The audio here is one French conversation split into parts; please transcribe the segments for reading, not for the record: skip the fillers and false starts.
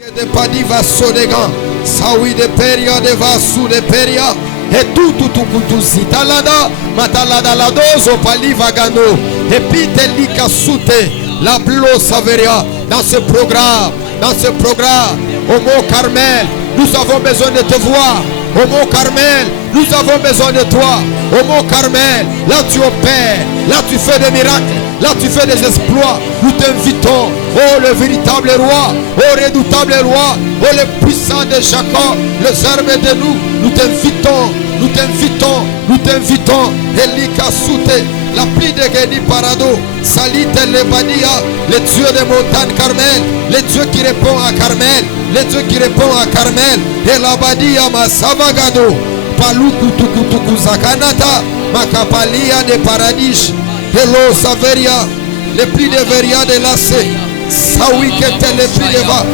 De padiva sodegan, sawi de peria de vasu de peria, et tout zitalada, matalada la dozo paliva gano, et pitelika soute, la blo saveria, dans ce programme, au mot Carmel, nous avons besoin de te voir, au mot Carmel, nous avons besoin de toi, au mot Carmel, là tu opères, là tu fais des miracles, là tu fais des exploits, nous t'invitons, oh le véritable roi, oh redoutable roi, oh le puissant de Jacob, les armes de nous t'invitons, Elika Soute, la pluie de Geni Parado, Salite Lebania, les dieux de montagne Carmel, les dieux qui répondent à Carmel, et la Badia Masavagado, Paluku Tukutuku Zakanata, Makapalia de Paradis, Hello Saveria, les pluies de Veria de Lassé, Sawikete les pluies de Va,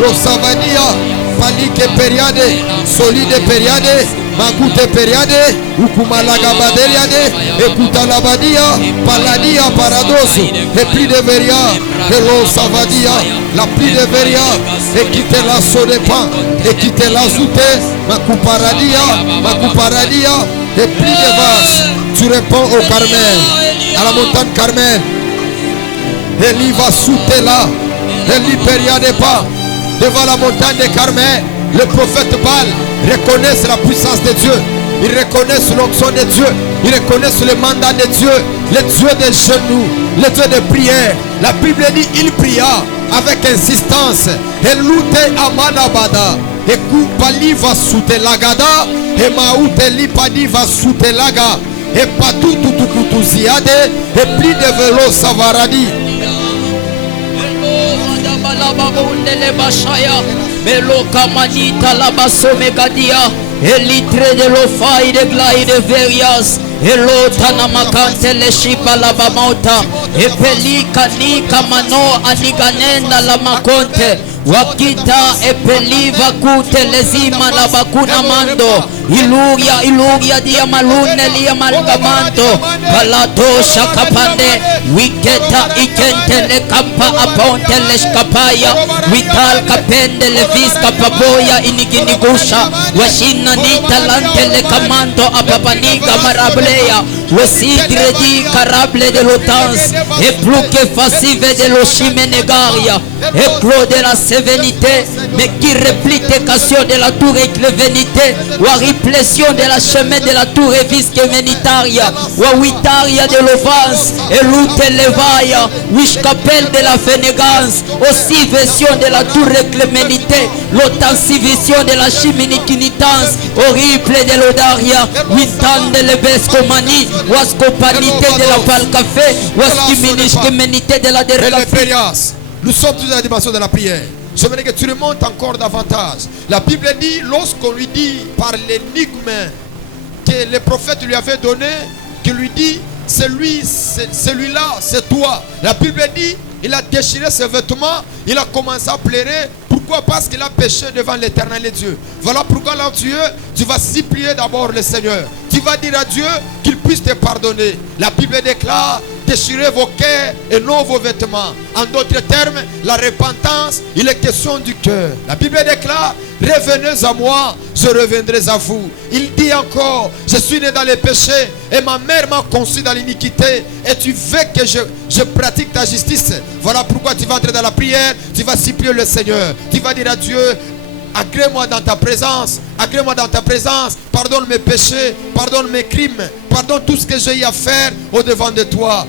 Lo Savania, Palike Periade, Solide Periade, Makute Periade, Ukumalaga Baderiade, Ekutalabadia, Paladia Paradoso, les pluies de Veria, Hello Savadia, la pluie de Veria, et quitte la Sodepan, et quitte la Zoute, Makuparadia, et pluie de vaches, tu réponds au Carmel, à la montagne Carmel, Eli va souter là, Eli Periade pas, devant la montagne de Carmel, le prophète Baal reconnaissent la puissance de Dieu, ils reconnaissent l'onction de Dieu, ils reconnaissent le mandat de Dieu, le Dieu des genoux, le Dieu de prière. La Bible dit il pria avec insistance, et lute amanabada, et kupali va souter lagada, et maoute lipadi va souter laga, et patou tutukutuziade, et pli de vélo savaradi. Melo kamanita la baso megadia, elitre de l'ofai de glai de verias, elota namakante le shipa la bamauta, epelika ni kamano aniganenda la makonte, wakita epeliva kute lezima la bakuna mando, iluria dia malune lia malgamando, palato shakapande, wiketa ikente le kampa aponte le shkapaya, wital kapende le viska papoya iniginigusha, washina ni talante le kamando apapaniga marableya, wasidre di carable de l'otance, et plus que facive de l'oshimenegaria, et clos de la sévénité, mais qui réplique cassio de la tour éclevenité, ou répression de la chemin de la tour évisque menitaria, ou witaria de l'ovance, et l'oute levaya, wishkapel de la fenégance, aussi version de la tour éclevenité, l'otensivision de la chiminikinitance, horrible de l'odaria, witan de l'ebescomanie, wascopanité de la palcafé, waskiminishkemenité de la dercafé. Nous sommes tous dans la dimension de la prière. Je veux dire que tu remontes encore davantage. La Bible dit, lorsqu'on lui dit par l'énigme que le prophète lui avait donné, qu'il lui dit, celui-là, c'est toi. La Bible dit, il a déchiré ses vêtements, il a commencé à pleurer. Pourquoi? Parce qu'il a péché devant l'Éternel Dieu. Voilà pourquoi là tu vas supplier d'abord le Seigneur. Tu vas dire à Dieu qu'il puisse te pardonner. La Bible déclare, déchirez vos cœurs et non vos vêtements. En d'autres termes, la repentance, il est question du cœur. La Bible déclare, revenez à moi, je reviendrai à vous. Il dit encore, je suis né dans les péchés et ma mère m'a conçu dans l'iniquité, et tu veux que je pratique ta justice. Voilà pourquoi tu vas entrer dans la prière, tu vas supplier le Seigneur. Tu vas dire à Dieu, agrée-moi dans ta présence, pardonne mes péchés, pardonne mes crimes, pardonne tout ce que j'ai eu à faire au devant de toi.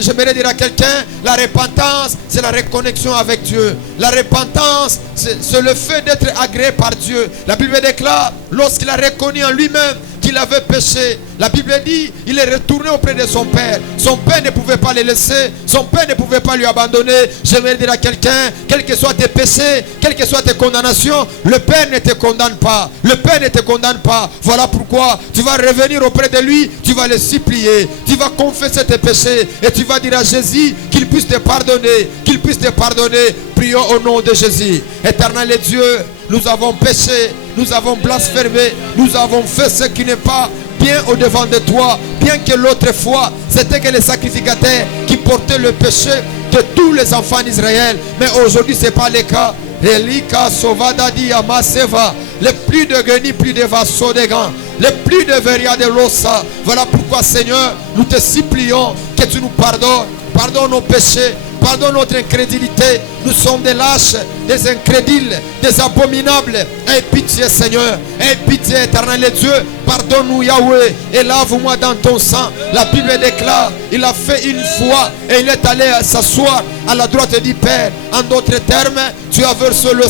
J'aimerais dire à quelqu'un, la repentance, c'est la reconnexion avec Dieu. La repentance, c'est le fait d'être agréé par Dieu. La Bible déclare, lorsqu'il a reconnu en lui-même qu'il avait péché, la Bible dit, il est retourné auprès de son père. Son père ne pouvait pas le laisser, son père ne pouvait pas lui abandonner. J'aimerais dire à quelqu'un, quels que soient tes péchés, quelles que soient tes condamnations, le père ne te condamne pas. Le père ne te condamne pas. Voilà pourquoi tu vas revenir auprès de lui, tu vas le supplier, tu vas confesser tes péchés et tu vas dire à Jésus qu'il puisse te pardonner, qu'il puisse te pardonner. Prions au nom de Jésus. Éternel Dieu, nous avons péché, nous avons blasphémé, nous avons fait ce qui n'est pas bien au devant de toi, bien que l'autre fois c'était que les sacrificateurs qui portaient le péché de tous les enfants d'Israël, mais aujourd'hui ce n'est pas le cas. Relika Sovada Dia Maseva. Le plus de Geni, plus de Vasso de Gants. Le plus de Veria de Losa. Voilà pourquoi, Seigneur, nous te supplions que tu nous pardonnes. Pardonne nos péchés. Pardonne notre incrédulité. Nous sommes des lâches, des incrédules, des abominables. Aie pitié, Seigneur. Aie pitié, éternel Dieu. Pardonne-nous, Yahweh, et lave-moi dans ton sang. La Bible déclare, il a fait une fois et il est allé s'asseoir à la droite du Père. En d'autres termes, tu as versé le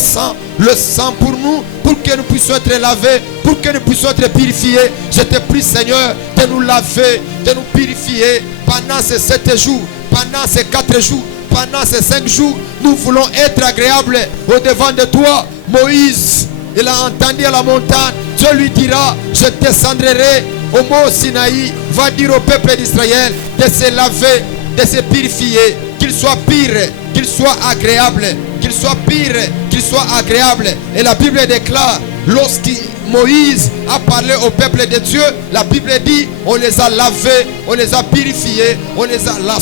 sang pour nous, pour que nous puissions être lavés, pour que nous puissions être purifiés. Je te prie, Seigneur, de nous laver, de nous purifier pendant ces 7 jours, pendant ces 4 jours, pendant ces 5 jours. Nous voulons être agréables au devant de toi. Moïse, il a entendu à la montagne, Dieu lui dira, je descendrai au mont Sinaï, va dire au peuple d'Israël de se laver, de se purifier, qu'il soit pire, qu'il soit agréable, qu'il soit pire, qu'il soit agréable. Et la Bible déclare, lorsque Moïse a parlé au peuple de Dieu, la Bible dit, on les a lavés, on les a purifiés, on les a là,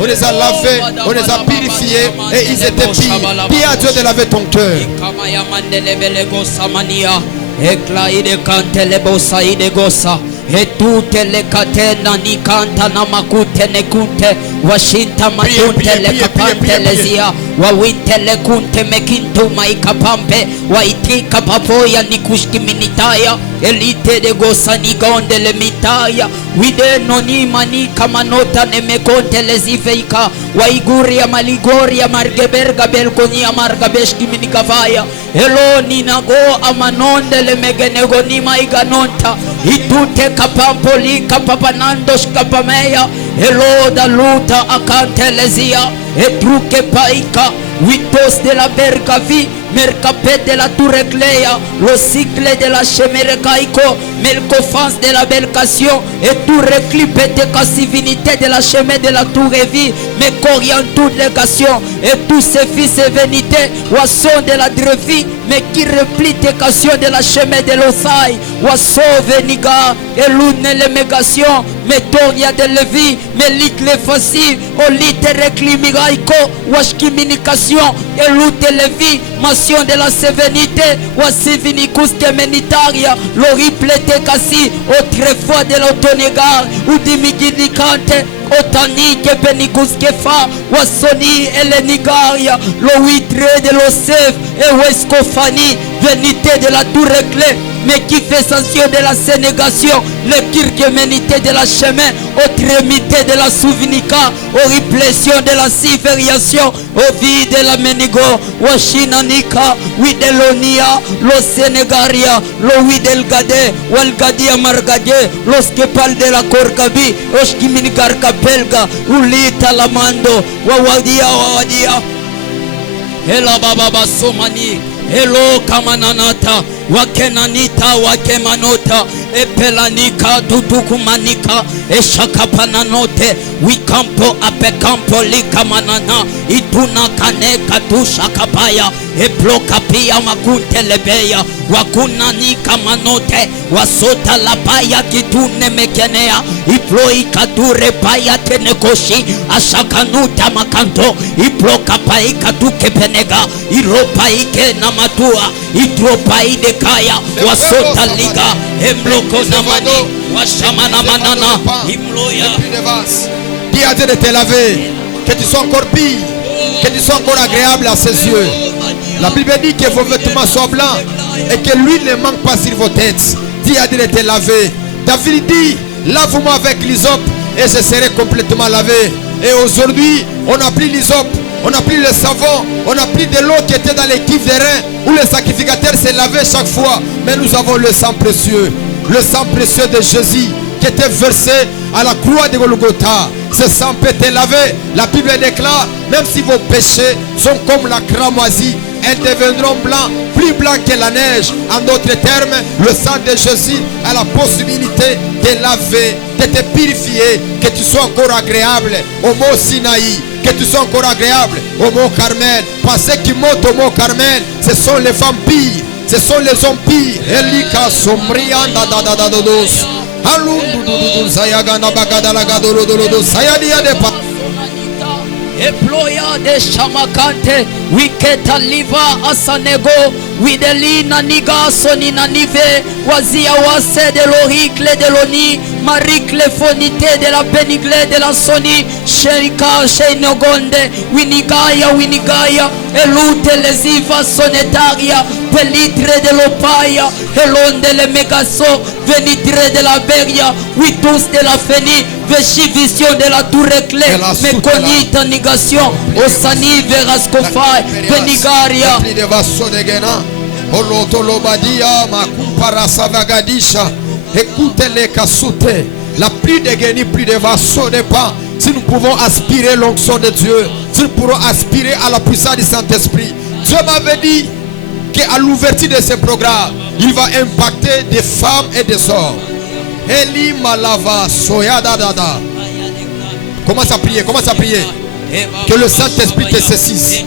on les a lavés, on les a purifiés et ils étaient purs. Dis à Dieu de laver ton cœur. E tutte le catene ni canta na makute ne kunte washinta matunte le kapante le zia wa winte le kunte mekintu maikapampe wa itika papoya ni kushki minitaya elite de gosa ni gonde le mitaya wide noni mani kamanota ne mekonte le zifeika wa iguria maligoria margeberga belkonia margabeshki minikavaya elo ni nago amanonde le megenego ni maiganonta itute kapampoli kapapanandos kapameya eloda luta akantelezia etruke paika witos de la bergavi mercapet de la tourecleia lo cycle de la chemerecaïco melcofans de la belcation et tout reclipe de cassivinité de la chemin de la tourevi mais coriant toute légation et tous ses fils et vénités oisson de la drevi mais qui replie des cassions de la chemin de l'osaï oisson veniga et l'une les mégations mais toria de levi mais lic les facile au lite reclimigaïco washkiminikation et l'ute levi mission de la sévénité wasivinicus kemenitaria l'horrible te cassi autrefois de l'autonégar ou dimigidicante otanike penicus kefa wasoni elenigaria le huitre de l'osef et wescofani venité de la tour clé mais qui fait sanction de la sénégation, le kirkemenité de la chemin, autrémité de la souvenica, horriplétion de la sifériation, au vide de la menigo, washinanika, widelonia, lo sénégaria, lo widelgade, walgadia margade, lorsque parle de la corcabi, oshkiminigarka belga, ulita lamando, wawadia, ela baba somani. Hello kamananata wakenanita wakemanota epelanika tutukumanika eshakapananote wikampo apekampo likamanana ituna kaneka tushakapaya eplokapia makuntelebeya wakunanika manote wasota lapaya kitune mekenea iploikature paya tenekoshi ashakanuta makanto iplokapaika tukepenega iropaike na matua itropaide kaya wasota liga embloko na mani washamana manana imloya. Dis à Dieu de te laver, que tu sois encore pire, que tu sois encore agréable à ses yeux. La Bible dit que vos vêtements soient blancs et que l'huile ne manque pas sur vos têtes. Dis à Dieu de te laver. David dit, lave-moi avec l'hysope et je serai complètement lavé. Et aujourd'hui, on n'a plus l'hysope, on n'a plus le savon, on n'a plus de l'eau qui était dans les cuves des reins où le sacrificateur s'est lavé chaque fois. Mais nous avons le sang précieux de Jésus qui était versé à la croix de Golgotha. Ce sang peut te laver. La Bible déclare, même si vos péchés sont comme la cramoisie, elles deviendront blancs, plus blancs que la neige. En d'autres termes, le sang de Jésus a la possibilité de laver, de te purifier, que tu sois encore agréable au mont Sinaï, que tu sois encore agréable au mont Carmel. Parce que ceux qui montent au mont Carmel, ce sont les femmes pires, ce sont les hommes pires. Elika sombrianda da da da dos. Employer de Shamakante, Wiketa Liva Asanego, Widelina Niga Soni Nanive, Wazia Wase de l'Oricle de l'Oni, Maricle Fonite de la Benigle de la Soni, Sherika Sheinogonde, Winigaya, Elute Lesiva Sonetaria, Pelitre de l'Opaya, Elonde le Megaso, Venitre de la Beria, Witus de la Feni, Veshivision de la Toureclé, Mekonita Nigation, Osani Veraskofai, Benigaria. Écoutez-les Kassoute. La pluie de Guéni, pluie de Vasso n'est pas. Si nous pouvons aspirer l'onction de Dieu, si nous pourrons aspirer à la puissance du Saint-Esprit. Dieu m'avait dit qu'à l'ouverture de ce programme, il va impacter des femmes et des hommes. Eli Malava Soyada Dada. Commence à prier, commence à prier. Que le Saint-Esprit te saisisse.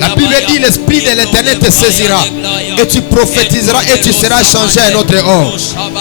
La Bible dit l'Esprit de l'Éternel te saisira et tu prophétiseras et tu seras changé à un autre homme.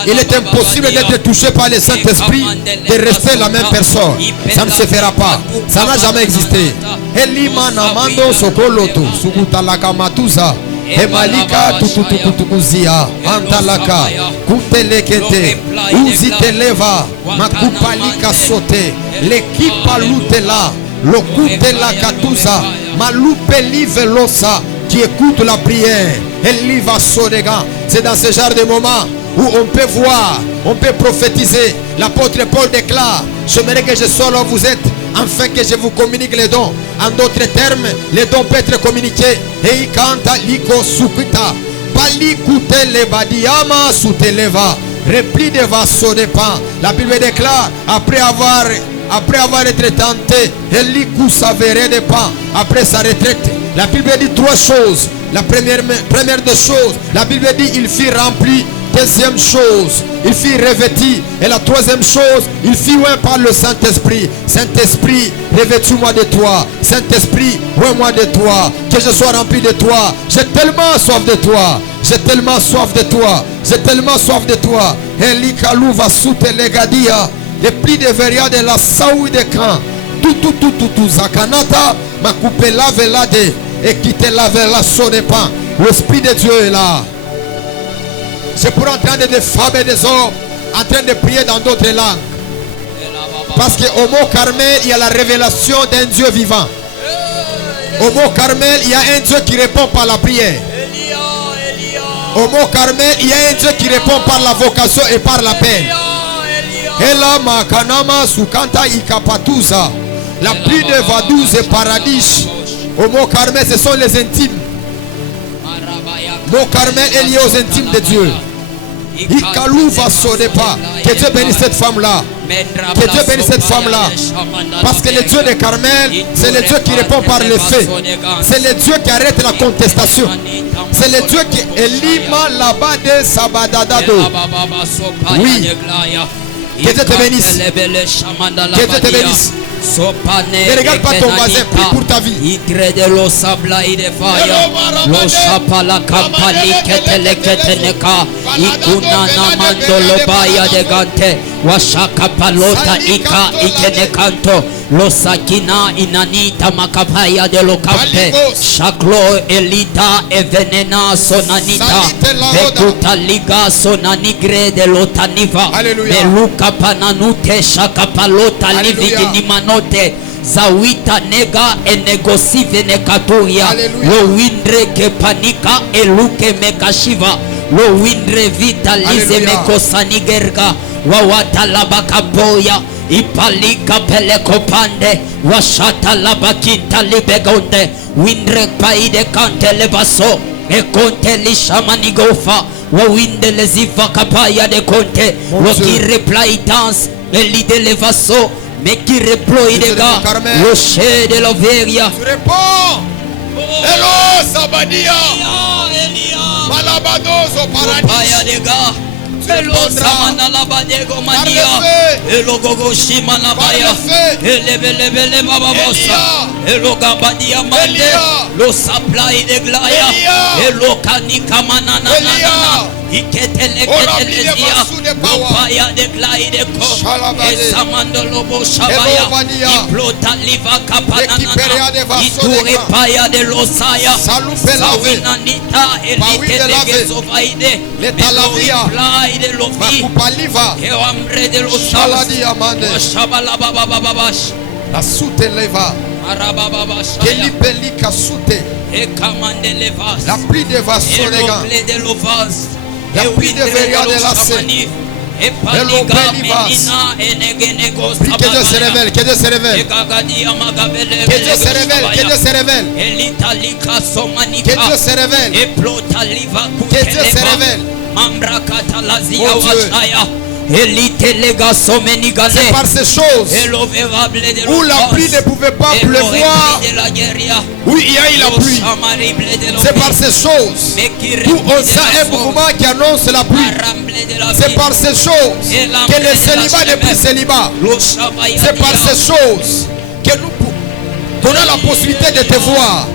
Il est impossible d'être touché par le Saint-Esprit, de rester la même personne. Ça ne se fera pas. Ça n'a jamais existé. Elima namando sokoloto sukutalaka matuza. Emalika tututukuzia antalaka kutelekete uziteleva makupalika sote l'équipe lutela lokutela katuza malupeli velosa qui écoute la prière. Elle va sonega. C'est dans ce genre de moment où on peut voir, on peut prophétiser. L'apôtre Paul déclare: j'aimerais que je sois là où vous êtes, afin que je vous communique les dons. En d'autres termes, les dons peuvent être communiqués. Et kanta liko sukita balikute le badiama suteleva repli de vasonepa. La Bible déclare après avoir été tenté, Elikou s'avérait de pas après sa retraite. La Bible dit trois choses. La première des choses, la Bible dit il fut rempli. Deuxième chose, il fut revêtu. Et la troisième chose, il fut oint par le Saint-Esprit. Saint-Esprit, revêtis-moi de toi. Saint-Esprit, oint-moi de toi. Que je sois rempli de toi. J'ai tellement soif de toi. J'ai tellement soif de toi. J'ai tellement soif de toi. Elikalou va soute legadia. Les plis de veria de la saoui de camp. Tout, zakanata, m'a coupé la velade. Et quitter la vela sonne pas. L'Esprit de Dieu est là. C'est pour entendre des femmes et des hommes en train de prier dans d'autres langues. Parce qu'au mot Carmel, il y a la révélation d'un Dieu vivant. Au mot Carmel, il y a un Dieu qui répond par la prière. Au mot Carmel, il y a un Dieu qui répond par la vocation et par la peine. Ela makanama sukanta ikapatuza. La pluie de Vaduz et Paradis. Au mot Carmel, ce sont les intimes. Mot Carmel est lié aux intimes de Dieu. Ikalou va sonner pas. Que Dieu bénisse cette femme-là. Que Dieu bénisse cette femme-là. Parce que le Dieu de Carmel, c'est le Dieu qui répond par les faits. C'est le Dieu qui arrête la contestation. C'est le Dieu qui élima là-bas de Sabadadado. Oui. Que Dieu te bénisse. Que Dieu te bénisse. Ne regarde pas ton voisin, prie pour ta vie. Washaka palota ika ikenekanto losakina inanita makapaya de lokampe shaklo elita evenena sonanita bekuta liga sonanigre de lotaniva meluka pananute shaka palota livigi manote zawita nega enegosive nekaturia lo windre ke panika eluke mekashiva lo windre vitalize mekosanigerga wawata labakaboya ipalika pelekopande washata labakita libegonde windre paide kante lebaso e konte lishamanigofa wawinde leziva kapaya de konte woki reply dance elide levaso mais qui reploie des gars le chef de l'Overia. Tu réponds. Hello Sabadia Malabados au paradis. Hello Samana Labadego Mania. Hello Gogo Shimana Baya. Elebelebele Baba Bossa. Hello Gabadia Mande. Lo supply de Glaya. Hello Kanika Manana. Iketele Oh, remplis de ketelezia. vassaux de power. Lopaya de glaide ko. Shalabade. Esamando lobo shabaya. Elovania. Iplota liva Equiperia de kapanana. vassaux de Iture grands. paya de losaya. Salou pelave. Sawinanita elite de lave. lege sovaide. Letalavia. Plai de lovi. Makupaliva. Eamre de losas. Shaladi amande. Shabala baba baba bash. La soute leva. Arababa bashaya. Kelipelika soute. Ekamande levas. La pluie de vassaux de grands. Elople de lovas. La pluie de veria de la scène. Prie que Dieu se révèle, que Dieu se révèle. Que Dieu se révèle, que Dieu se révèle. Que Dieu se révèle. Que Dieu se révèle. Oh c'est par ces choses où la pluie ne pouvait pas pleuvoir, où il y a eu la pluie. C'est par ces choses où on sent un mouvement qui annonce la pluie. C'est par ces choses que le célibat n'est plus célibat. C'est par ces choses que nous avons la possibilité de te voir.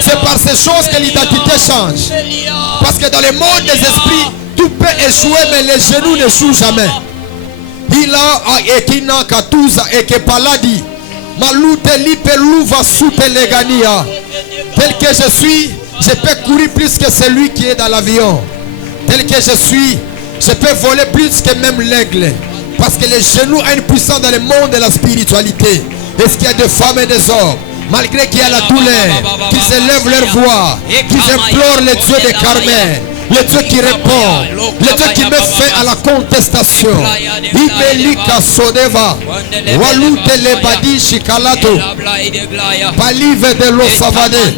C'est par ces choses que l'identité change. Parce que dans le monde des esprits, tout peut échouer, mais les genoux n'échouent jamais. Il a ekina katuza ekepaladi malute lipeluva sute legania. Tel que je suis, je peux courir plus que celui qui est dans l'avion. Tel que je suis, je peux voler plus que même l'aigle. Parce que les genoux ont une puissance dans le monde de la spiritualité. Est-ce qu'il y a des femmes et des hommes, malgré qu'il y a la douleur, qu'ils élèvent leur voix, qu'ils implorent le Dieu de Carmel, le Dieu qui répond, le Dieu qui met fin à la contestation. Ibelika sodeva, walute lebadi shikalato, palive de lo savade.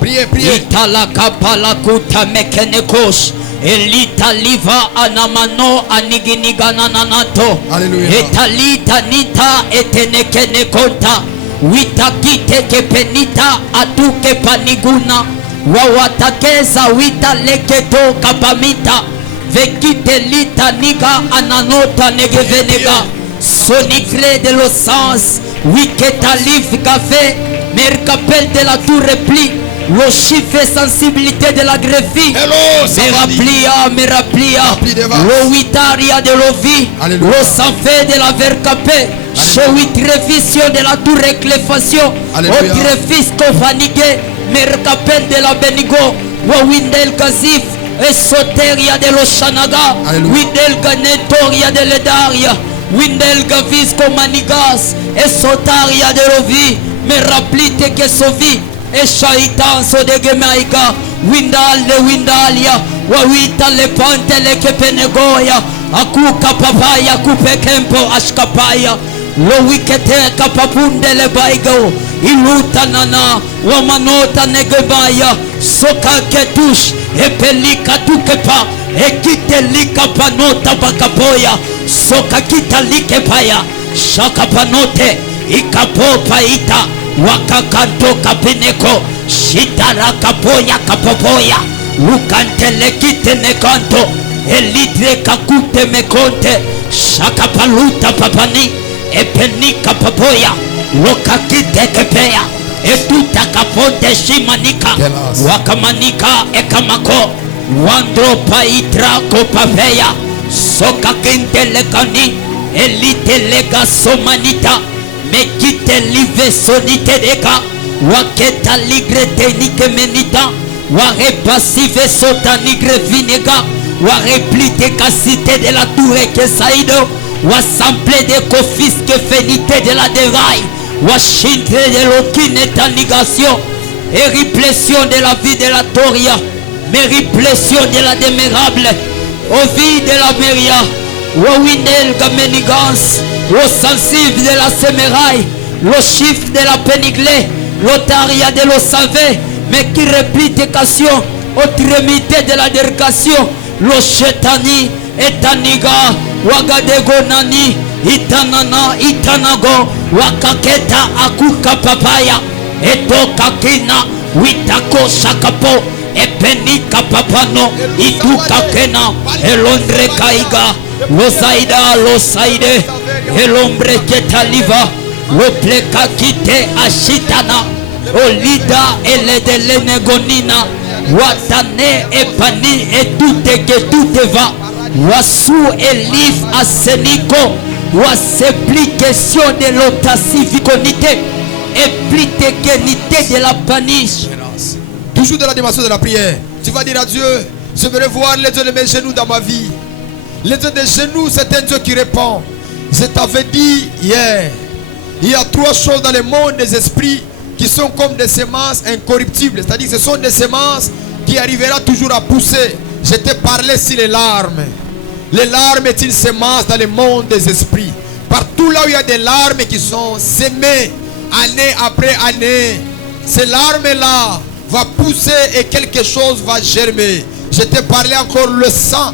Priez, priez. Italaka palakuta mekenekosh. Elita liva anamano aniginigananato. Alléluia. Etalita nita etenekene konta. Witakite kepenita atuke paniguna. Wawatakeza wita leketo kapamita. Vekite lita niga ananota negevenega. Sonicre de los sens. Wiketa liv café. Mercapel de la tour repli. Le chiffre sensibilité de la greffie. Me rapplia. Le huitaria de l'ovi. Le sanfé de la vercapé. Chez huitrevision de la tour récléfation. Autrefisco fanigue. Mercapel de la benigo. Wawindel gazif. Esoteria de l'oshanaga. Windel ganetoria de l'edaria. Windel gavisco manigas. Esotaria de l'ovi. Me rapplite que sovi. E shaitan so de gemaika windal de windalia wawita le ponte le kepenegoya akuka papaya kupekempo ashkapaya lo wikete kapapunde le baigo iluta nana wamanota negebaya soka ketush epelika tukepa ekitelika panota bakapoya soka kitalike paya shakapanote ikapopa ita wakakanto kapineko shitara kapoya kapopoya lukantele kitene kanto elitre kakute mekonte shakapaluta papani epenika papoya lokakite kepeya etuta kaponte shimanika wakamanika ekamako wandro paitra kopapeya soka kintele kani elite lega somanita mekite live sonite deka waketa ligre tenike menita warepasive sotanigre vinega wareplite kasite de la tour kesaido wasample de kofiske fenite de la devaille washintre de l'okine tanigation et répression de la vie de la toria mais répression de la démérable au vie de la meria wawindel gamenigance le sensible de la séméraille, le chiffre de la péniglée, l'otaria de l'osavé, mais qui réplication, autremité de la dérogation, le chetani, etaniga, wagadegonani, itanana, itanago, wakaketa, akuka papaya, etokakina, witako shakapo, epenika papano, itukakena, elondre kaiga, losaida, losaide, el hombre que taliva, lo pleca quite ashitana, olida ele de lenegonina, Watane epani etute ke tute va. Wasu elif aseniko. Wasepli question de l'otasiviconité. Et plus de qualité de la paniche. Toujours dans la dimension de la prière. Tu vas dire à Dieu, je veux voir les dieux de mes genoux dans ma vie. Les dieux des genoux, c'est un Dieu qui répond. Je t'avais dit hier, il y a 3 choses dans le monde des esprits qui sont comme des semences incorruptibles. C'est-à-dire que ce sont des semences qui arriveront toujours à pousser. Je t'ai parlé sur les larmes. Les larmes est une semence dans le monde des esprits. Partout là où il y a des larmes qui sont semées année après année, ces larmes-là vont pousser et quelque chose va germer. Je t'ai parlé encore, le sang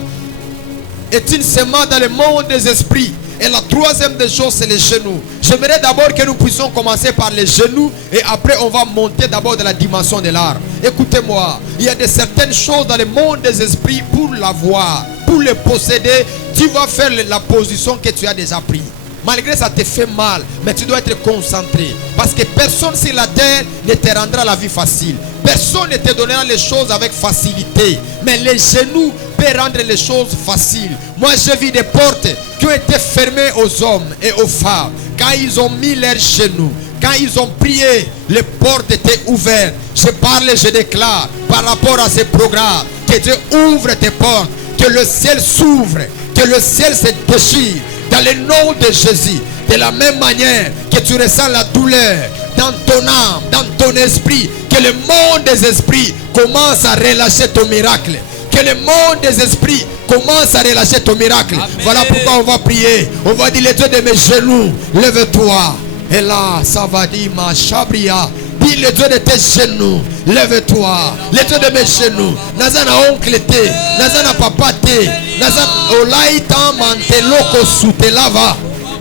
est une semence dans le monde des esprits. Et la troisième des choses, c'est les genoux. J'aimerais d'abord que nous puissions commencer par les genoux et après on va monter d'abord dans la dimension de l'art. Écoutez-moi, il y a certaines choses dans le monde des esprits pour l'avoir, pour les posséder. Tu vas faire la position que tu as déjà prise. Malgré ça te fait mal, mais tu dois être concentré. Parce que personne sur la terre ne te rendra la vie facile. Personne ne te donnera les choses avec facilité. Mais les genoux peuvent rendre les choses faciles. Moi j'ai vu des portes qui ont été fermées aux hommes et aux femmes. Quand ils ont mis leurs genoux, quand ils ont prié, les portes étaient ouvertes. Je parle et je déclare par rapport à ces programmes, que Dieu ouvre tes portes, que le ciel s'ouvre, que le ciel se déchire. Dans le nom de Jésus, de la même manière que tu ressens la douleur dans ton âme, dans ton esprit, que le monde des esprits commence à relâcher ton miracle. Que le monde des esprits commence à relâcher ton miracle. Amen. Voilà pourquoi on va prier. On va dire, les dieux de mes genoux, lève-toi. Et là, ça va dire, ma chabria. Dis le Dieu de tes genoux, lève-toi. Le Dieu de mes genoux. Nazana oncle te, Nazana papa te, Nazana olaita manteloko sutelava.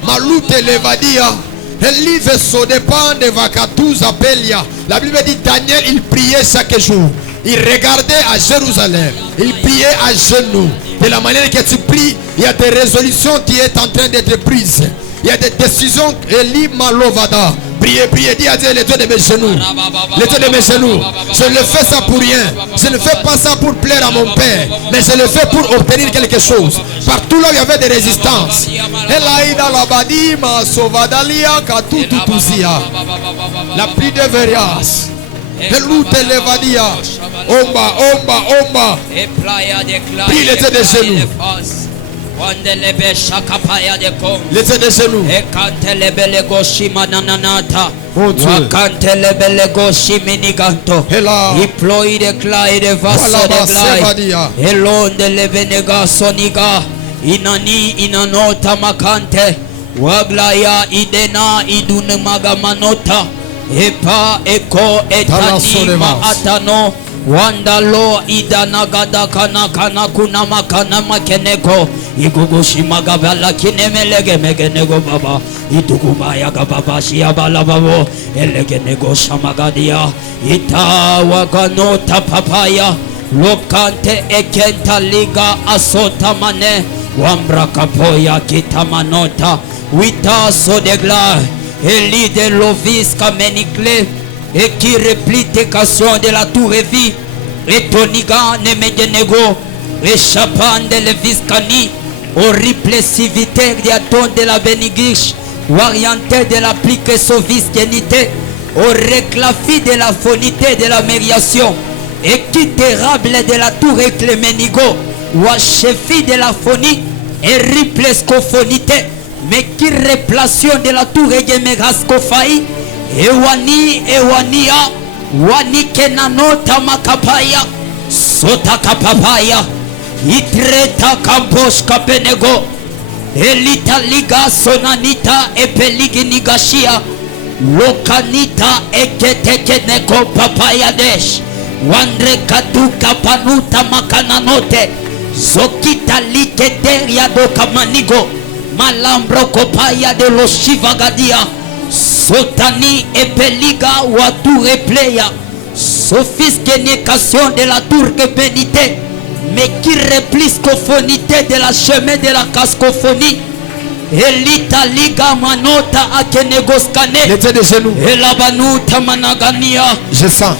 Malute levadia. El livre so dépend de vacatous apelia. La Bible dit Daniel, il priait chaque jour. Il regardait à Jérusalem. Il priait à genoux. De la manière que tu pries, il y a des résolutions qui sont en train d'être prises. Il y a des décisions. Eli malovada. Priez, priez, dis à Dieu, les dieux de mes genoux. Les dieux de mes genoux. Je ne fais ça pour rien. Je ne fais pas ça pour plaire à mon Père. Mais je le fais pour obtenir quelque chose. Partout là où il y avait des résistances. La pluie de Verias. Omba, omba, omba. Prie les dieux de genoux. Les dieux de genoux. Oh Dieu. Inani inanota makante waglaya idena idune magamanota epa eko etanima atano wandalo idana gada kana kana kuna makana makeneko igugushima gabala kinemelege megenego baba idugubaya gababa shiabala babo elegenego shamagadia itawaganota papaya lokante ekenta liga asota mane wambra kapoya kitamanota wita sodegla eli de lovis kamenicle et qui réplication de la tour et vie et toniga ne medenego et chapan de leviscani au répressivité diaton de la bénigiche orienté de l'applique sovisquenité au réclafi de la phonité de la médiation équitérable de la tour et clémenigo ou à chefi de la phonie et riplescophonité mais qui réplation de la tour et gemegascofaï ewania wani kenanota makapaya sota kapapaya itreta kamposh kapenego elita liga sonanita epeligi nigashia lokanita eketekeneko papaya desh wandre kaduka panuta makananote zokita liketeria dokamanigo malambro kopaya de los shivagadia sotani epeliga watu repleya sophistication de la tour que bénité mais qui repliscophonité de la chemin de la cascophonie elita liga manota akenegoskane les dieux de genoux. elabanuta managania Je sens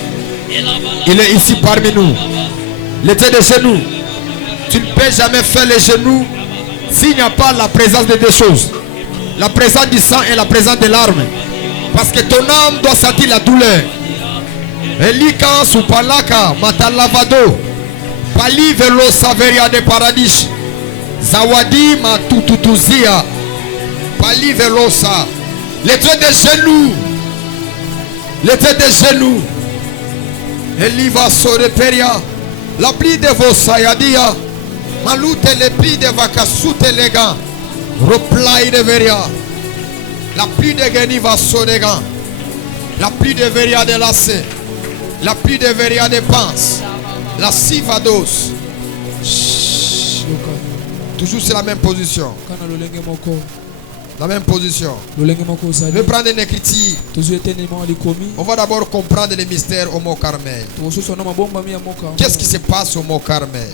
Il est ici parmi nous. Il était des genoux. Tu ne peux jamais faire les genoux s'il n'y a pas la présence de deux choses. La présence du sang et la présence des larmes. Parce que ton âme doit sentir la douleur. Elika supalaka matalavado. Pali velo saveria de paradis. Zawadi matututuzia. Pali velosa. Les traits des genoux. Les traits des genoux. Eliva soreperia. La pluie de vos sayadia. Malute les plis de vakasute les gars. Replay de veria. La pluie de geni va sonegan. La pluie de veria de lacé. La pluie de veria de pince. La sivados. Toujours c'est la même position. La même position. Je vais prendre une écriture. On va d'abord comprendre les mystères au mont Carmel. Qu'est-ce qui se passe au mont Carmel?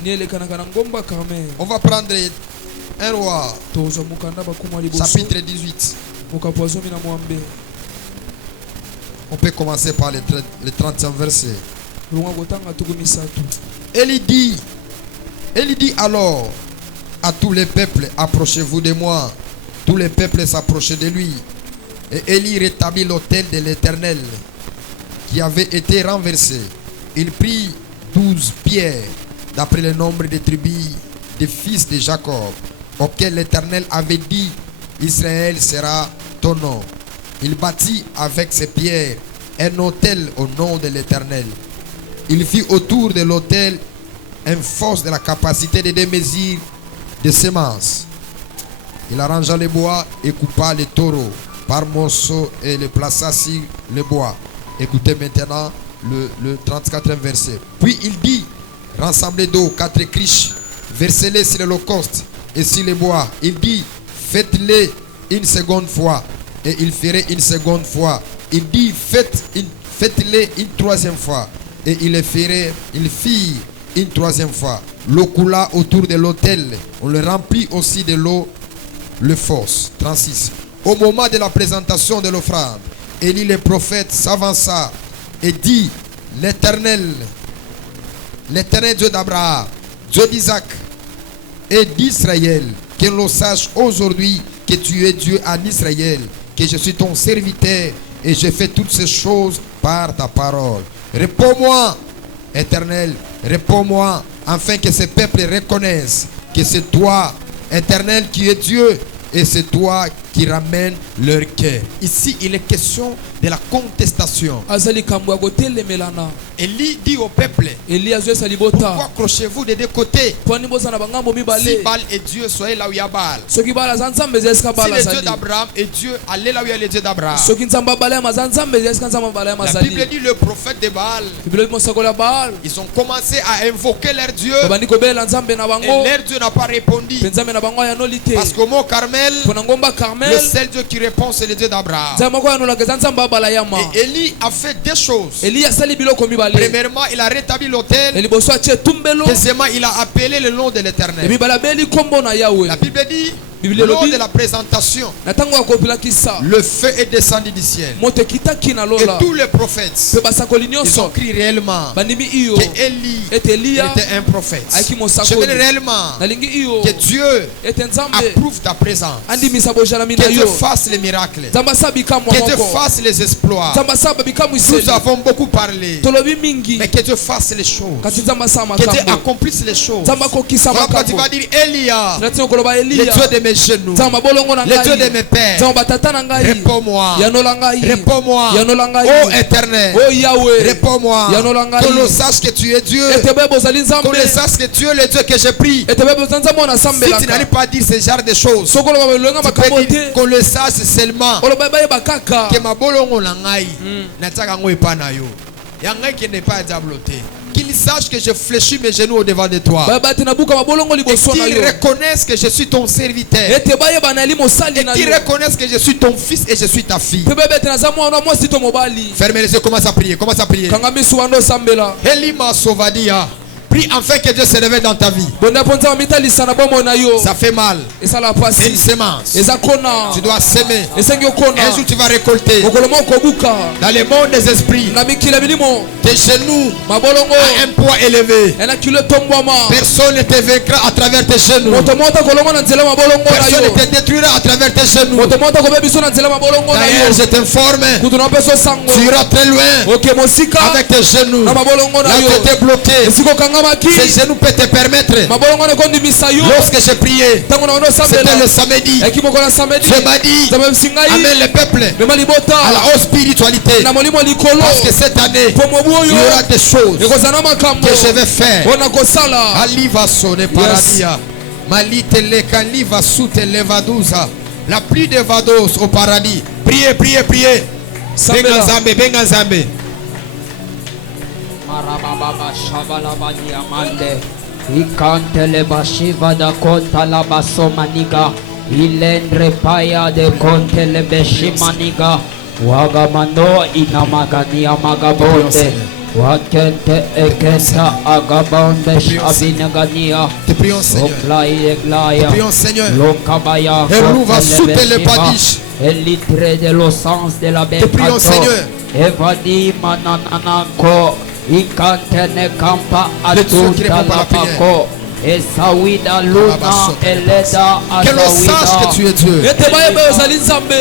On va prendre un roi. Chapitre 18. On peut commencer par le 30e verset. Élie dit alors à tous les peuples, approchez-vous de moi. Tous les peuples s'approchaient de lui. Et Élie rétablit l'autel de l'Éternel qui avait été renversé. Il prit 12 pierres d'après le nombre des tribus des fils de Jacob, auxquels l'Éternel avait dit, Israël sera ton nom. Il bâtit avec ces pierres un autel au nom de l'Éternel. Il fit autour de l'autel un fosse de la capacité de 2 mesures de semences. Il arrangea les bois et coupa les taureaux par morceaux et les plaça sur le bois. Écoutez maintenant le 34e verset. Puis il dit, rassemblez d'eau 4 criches, versez-les sur l'holocauste et sur les bois. Il dit, faites-les une seconde fois. Et il ferait une seconde fois. Il dit, faites-les une 3e fois. Et il fit une 3e fois. L'eau coula autour de l'autel. On le remplit aussi de l'eau. Le fosse. 36. Au moment de la présentation de l'offrande, Élie le prophète s'avança et dit, l'Éternel Dieu d'Abraham, Dieu d'Isaac et d'Israël, que l'on sache aujourd'hui que tu es Dieu en Israël, que je suis ton serviteur et je fais toutes ces choses par ta parole. Réponds-moi, Éternel, réponds-moi, afin que ce peuple reconnaisse que c'est toi, Éternel, qui es Dieu, et c'est toi qui ramène leur cœur. Ici, il est question de la contestation. Élie dit au peuple, pourquoi accrochez-vous des deux côtés? Si Baal est Dieu, soyez là où il y a Baal. Si le Dieu d'Abraham est Dieu, allez là où il y a le Dieu d'Abraham. La Bible dit le prophète de Baal, ils ont commencé à invoquer leur Dieu et leur Dieu n'a pas répondu. Parce qu'au mont Carmel, le seul Dieu qui répond c'est le Dieu d'Abraham. Et Élie a fait deux choses. Premièrement, il a rétabli l'autel. Deuxièmement, il a appelé le nom de l'Éternel. La Bible dit, lors de la présentation, le feu est descendu du ciel. Et tous les prophètes, ils ont crié réellement que Élie était un prophète. Je veux réellement que Dieu approuve ta présence. Que Dieu fasse les miracles. Que Dieu fasse les exploits. Nous avons beaucoup parlé. Mais que Dieu fasse les choses. Que Dieu accomplisse les choses. Quand tu vas dire Elia, le Dieu de mes genoux, le Dieu de mes pères, réponds-moi. Réponds-moi. Oh Éternel, réponds-moi. Que l'on sache que tu es Dieu. Qu'on le sache que tu es le Dieu que j'ai pris. Si tu n'arrives pas à dire ce genre de choses, tu peux dire qu'on le sache seulement que ma bolongo langai nataka ngo epana yo yangai qui n'est pas diabloté. Qu'il sache que je fléchis mes genoux au devant de toi. Et qu'ils reconnaissent que je suis ton serviteur. Et qu'ils reconnaissent que je suis ton fils et je suis ta fille. Fermez les yeux, commence à prier. Commence à prier. Elima Sovadia. Prie enfin que Dieu se révèle dans ta vie. Ça fait mal. C'est une semence. Tu dois s'aimer. Un jour tu vas récolter. Dans le monde des esprits, tes genoux ont un poids élevé. Personne ne te vaincra à travers tes genoux. Personne ne te détruira à travers tes genoux. D'ailleurs, je t'informe, tu iras très loin avec tes genoux. Là tu étais bloqué. Ces genoux peuvent te permettre. Lorsque j'ai prié, c'était le samedi. Je m'as dit, amène le peuple à la haute spiritualité. Parce que cette année, il y aura des choses que je vais faire. Ali va sonner paradia. Malite le kali va soute levaduza. La pluie de vados au paradis. Priez, priez, priez. Benga Zambe, benga Zambe. Marababa shabalaba diamande. Ikantele bashiva da konta la basomaniga. Ilendre paya de kontele beshimaniga. Wagamando inamagani amagabonde. Wakente ekenta agabonde shabinagania. Te prions Seigneur. Te prions Seigneur. Lokabaya. Et va souter les padiches. Elitre de l'ossance de la Te prions Seigneur. Evadi manananako. Ikantene kampa atuta la pako. Esawida luna eleda que l'on sache que tu es Dieu.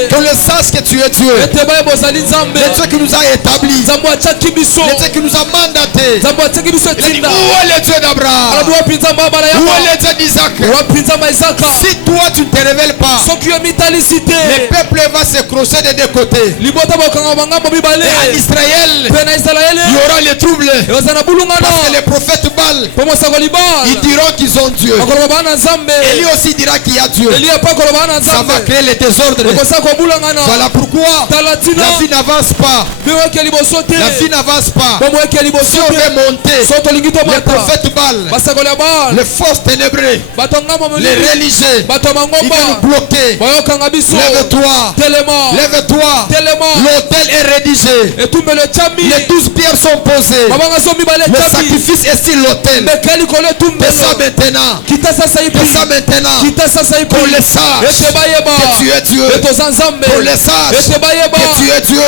Que l'on sache que tu es Dieu. Le Dieu qui nous a établis. Le Dieu qui nous a mandatés. Il a dit, où est le Dieu d'Abraham? Où est le Dieu d'Isaac? Si toi tu ne te révèles pas, le peuple va se crocher des deux côtés. Et en Israël, il y aura les troubles. Parce que les prophètes Baal, ils diront qu'ils ont Dieu. Élie aussi dira qu'il y a Dieu. Ça va créer le désordre. Voilà pourquoi la vie n'avance pas. La vie n'avance pas. Si on veut monter, les prophètes Baal, les fausses ténébreux, les religieux, ils vont nous bloquer. Lève-toi. Lève-toi. L'autel est rédigé. Les 12 pierres sont posées. Le sacrifice est sur l'autel. Maintenant, qu'on le sache que tu es Dieu, qu'on le sache que tu es Dieu.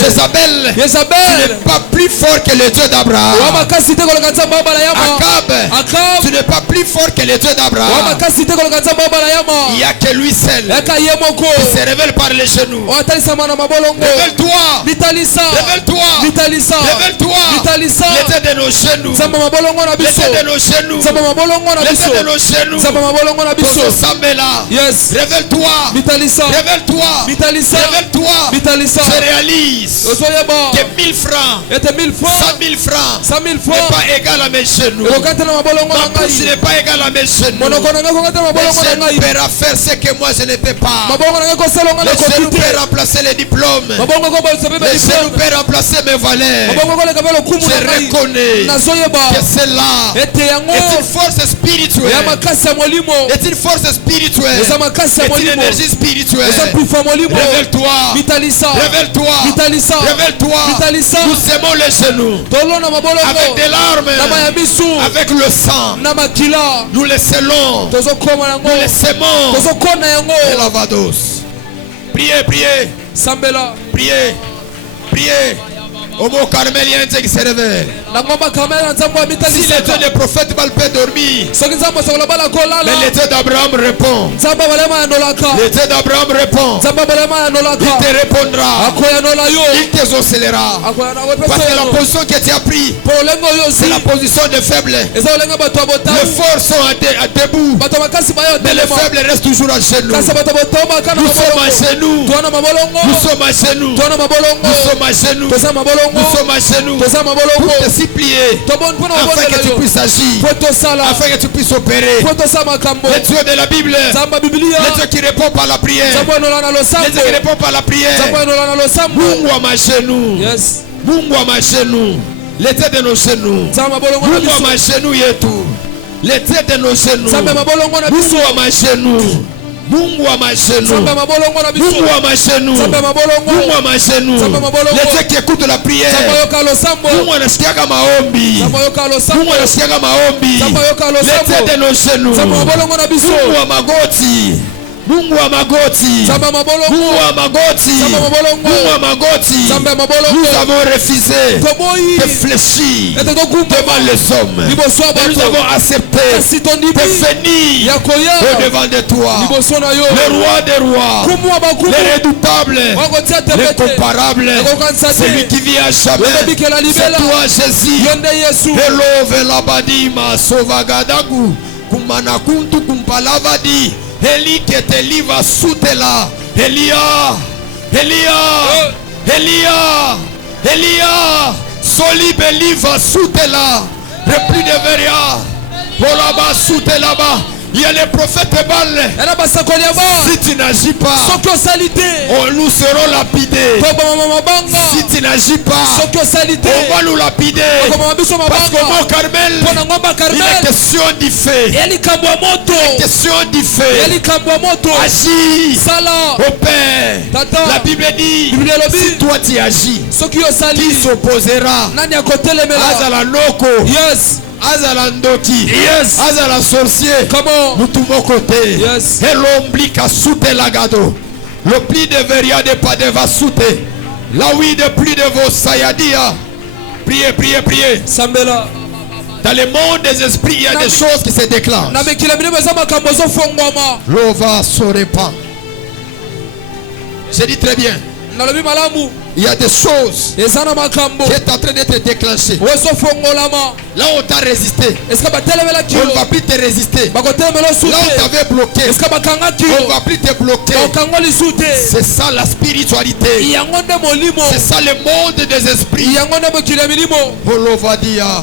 Jézabel, tu n'es pas plus fort que le Dieu d'Abraham. Akab, tu n'es pas plus fort que le Dieu d'Abraham. Il n'y a que lui seul qui se révèle par les genoux. Révèle-toi. Révèle-toi. Révèle-toi. L'état de nos genoux. L'état de nos genoux. L'état de nos genoux. Yes. Révèle-toi. Révèle-toi. Révèle-toi. Je réalise que 1000 francs, 100 000 francs n'est pas égal à mes genoux. Ma bouche n'est pas égale à mes genoux. Les jeunes peuvent faire ce que moi je ne peux pas. Les genoux peuvent remplacer les diplômes. Les genoux peuvent remplacer mes valeurs. Je reconnais que celle-là est une force spirituelle. Est une force spirituelle. Est une énergie spirituelle. Révèle-toi. Révèle-toi. Révèle-toi. Nous aimons les genoux. Avec des larmes. Avec le sang. Nous les scellons. Nous les aimons. Et lavados. Priez, priez. Priez. Priez. Homo Carmel, il y a un Dieu qui se révèle. Si le Dieu des prophètes Baal peut dormir, mais le Dieu d'Abraham répond. Le Dieu d'Abraham répond. Il te répondra. Il t'exaucera. Parce que la position que tu as prise, c'est la position des faibles. Les forts sont à debout, mais les faibles restent toujours à genoux. Nous sommes à genoux. Nous sommes à genoux. Nous sommes à genoux. Nous sommes à genoux pour te supplier afin que tu puisses agir, afin que tu puisses opérer. Le Dieu de la Bible, le Dieu qui répond par la prière, le Dieu qui répond par la prière. Mungu wa mashenu, Mungu wa mashenu, l'état de nos genoux, Mungu wa mashenu yetu, l'état de nos genoux, Mungu wa mashenu. Mungu wa magenou. Nzambe mabolongo na biso. Mungu wa magenou. Nzambe mabolongo. Mungu wa magenou. Nzambe mabolongo. Le Dieu qui écoute la prière. Nzambe yoka losambo. Mungu anasikiaga maombi. Nzambe yoka losambo. Mungu anasikiaga maombi. Nzambe yoka losambo. Le Dieu de nos genoux. Nzambe mabolongo na biso. Mungu wa magoti. Mungu wa magoti. Nzambe mabolongo. Mungu wa magoti. Nzambe mabolongo. Mungu wa magoti. Nzambe mabolongo. Nous avons refusé Toboyi. de fléchir Ete tokumba. devant les hommes. Liboso ya Mais nous bato. avons accepté Kasi tondibi. de venir Yakoya. au-devant de toi. Liboso na yo. Le roi des rois, Kumu wa bakumu. le redoutable, Wakotia tebete. l'incomparable, Yakokansa te. celui qui vit à jamais. Yobikela C'est libela. toi, Jésus. Yonde Yesu. Elove labadima sovagadagu kumanakuntu kumpalavadi Eli keteliva sutela Elia solibeliva sutela repli de veria Olaba sutelaba. Il y a les prophètes Baal. Ela basakoli ya ba. Si tu n'agis pas, Soki osali te. nous serons lapidés. Toboma mabanga. Si tu n'agis pas, Soki osali te. on va nous lapider. Toboma biso Parce qu'au mabanga. mont Carmel, Pona ngomba il est Carmel. question du fait. Eli kambwa moto. Question du fait. Eli kambwa moto. Agis Sala. au Père. Tata. La Bible dit, Biblia lobi. si toi tu agis, Soki qui osali. s'opposera? Nani akotelemela. Azala noko, Yes. azala ndoki, Yes. azala sorcier. Comment? Mutumo côté. Yes. Et l'omblika soute lagado. Le pli de veria de pas de va soute. La oui de pli de vos sayadia. Priez, priez, priez. Sambela. Dans le monde des esprits, il y a des choses qui se déclenchent. Na mekila milimo eza makambo ezofongwama. L'eau va se répand. Je dis très bien. Nalobi malamu. Il y a des choses Eza na makambo. qui est en train d'être déclenchées. Ezofongolama. Là où tu as résisté, Est-ce que batelemela on ne kilo? va plus te résister. Là Bakotelemela où sute. tu avais bloqué, Est-ce que bakanga on kilo? ne va plus te bloquer. Bakangoli sute. C'est ça la spiritualité. Yango nde molimo. C'est ça le monde des esprits. Yango nde mokili ya milimo. Holovadia.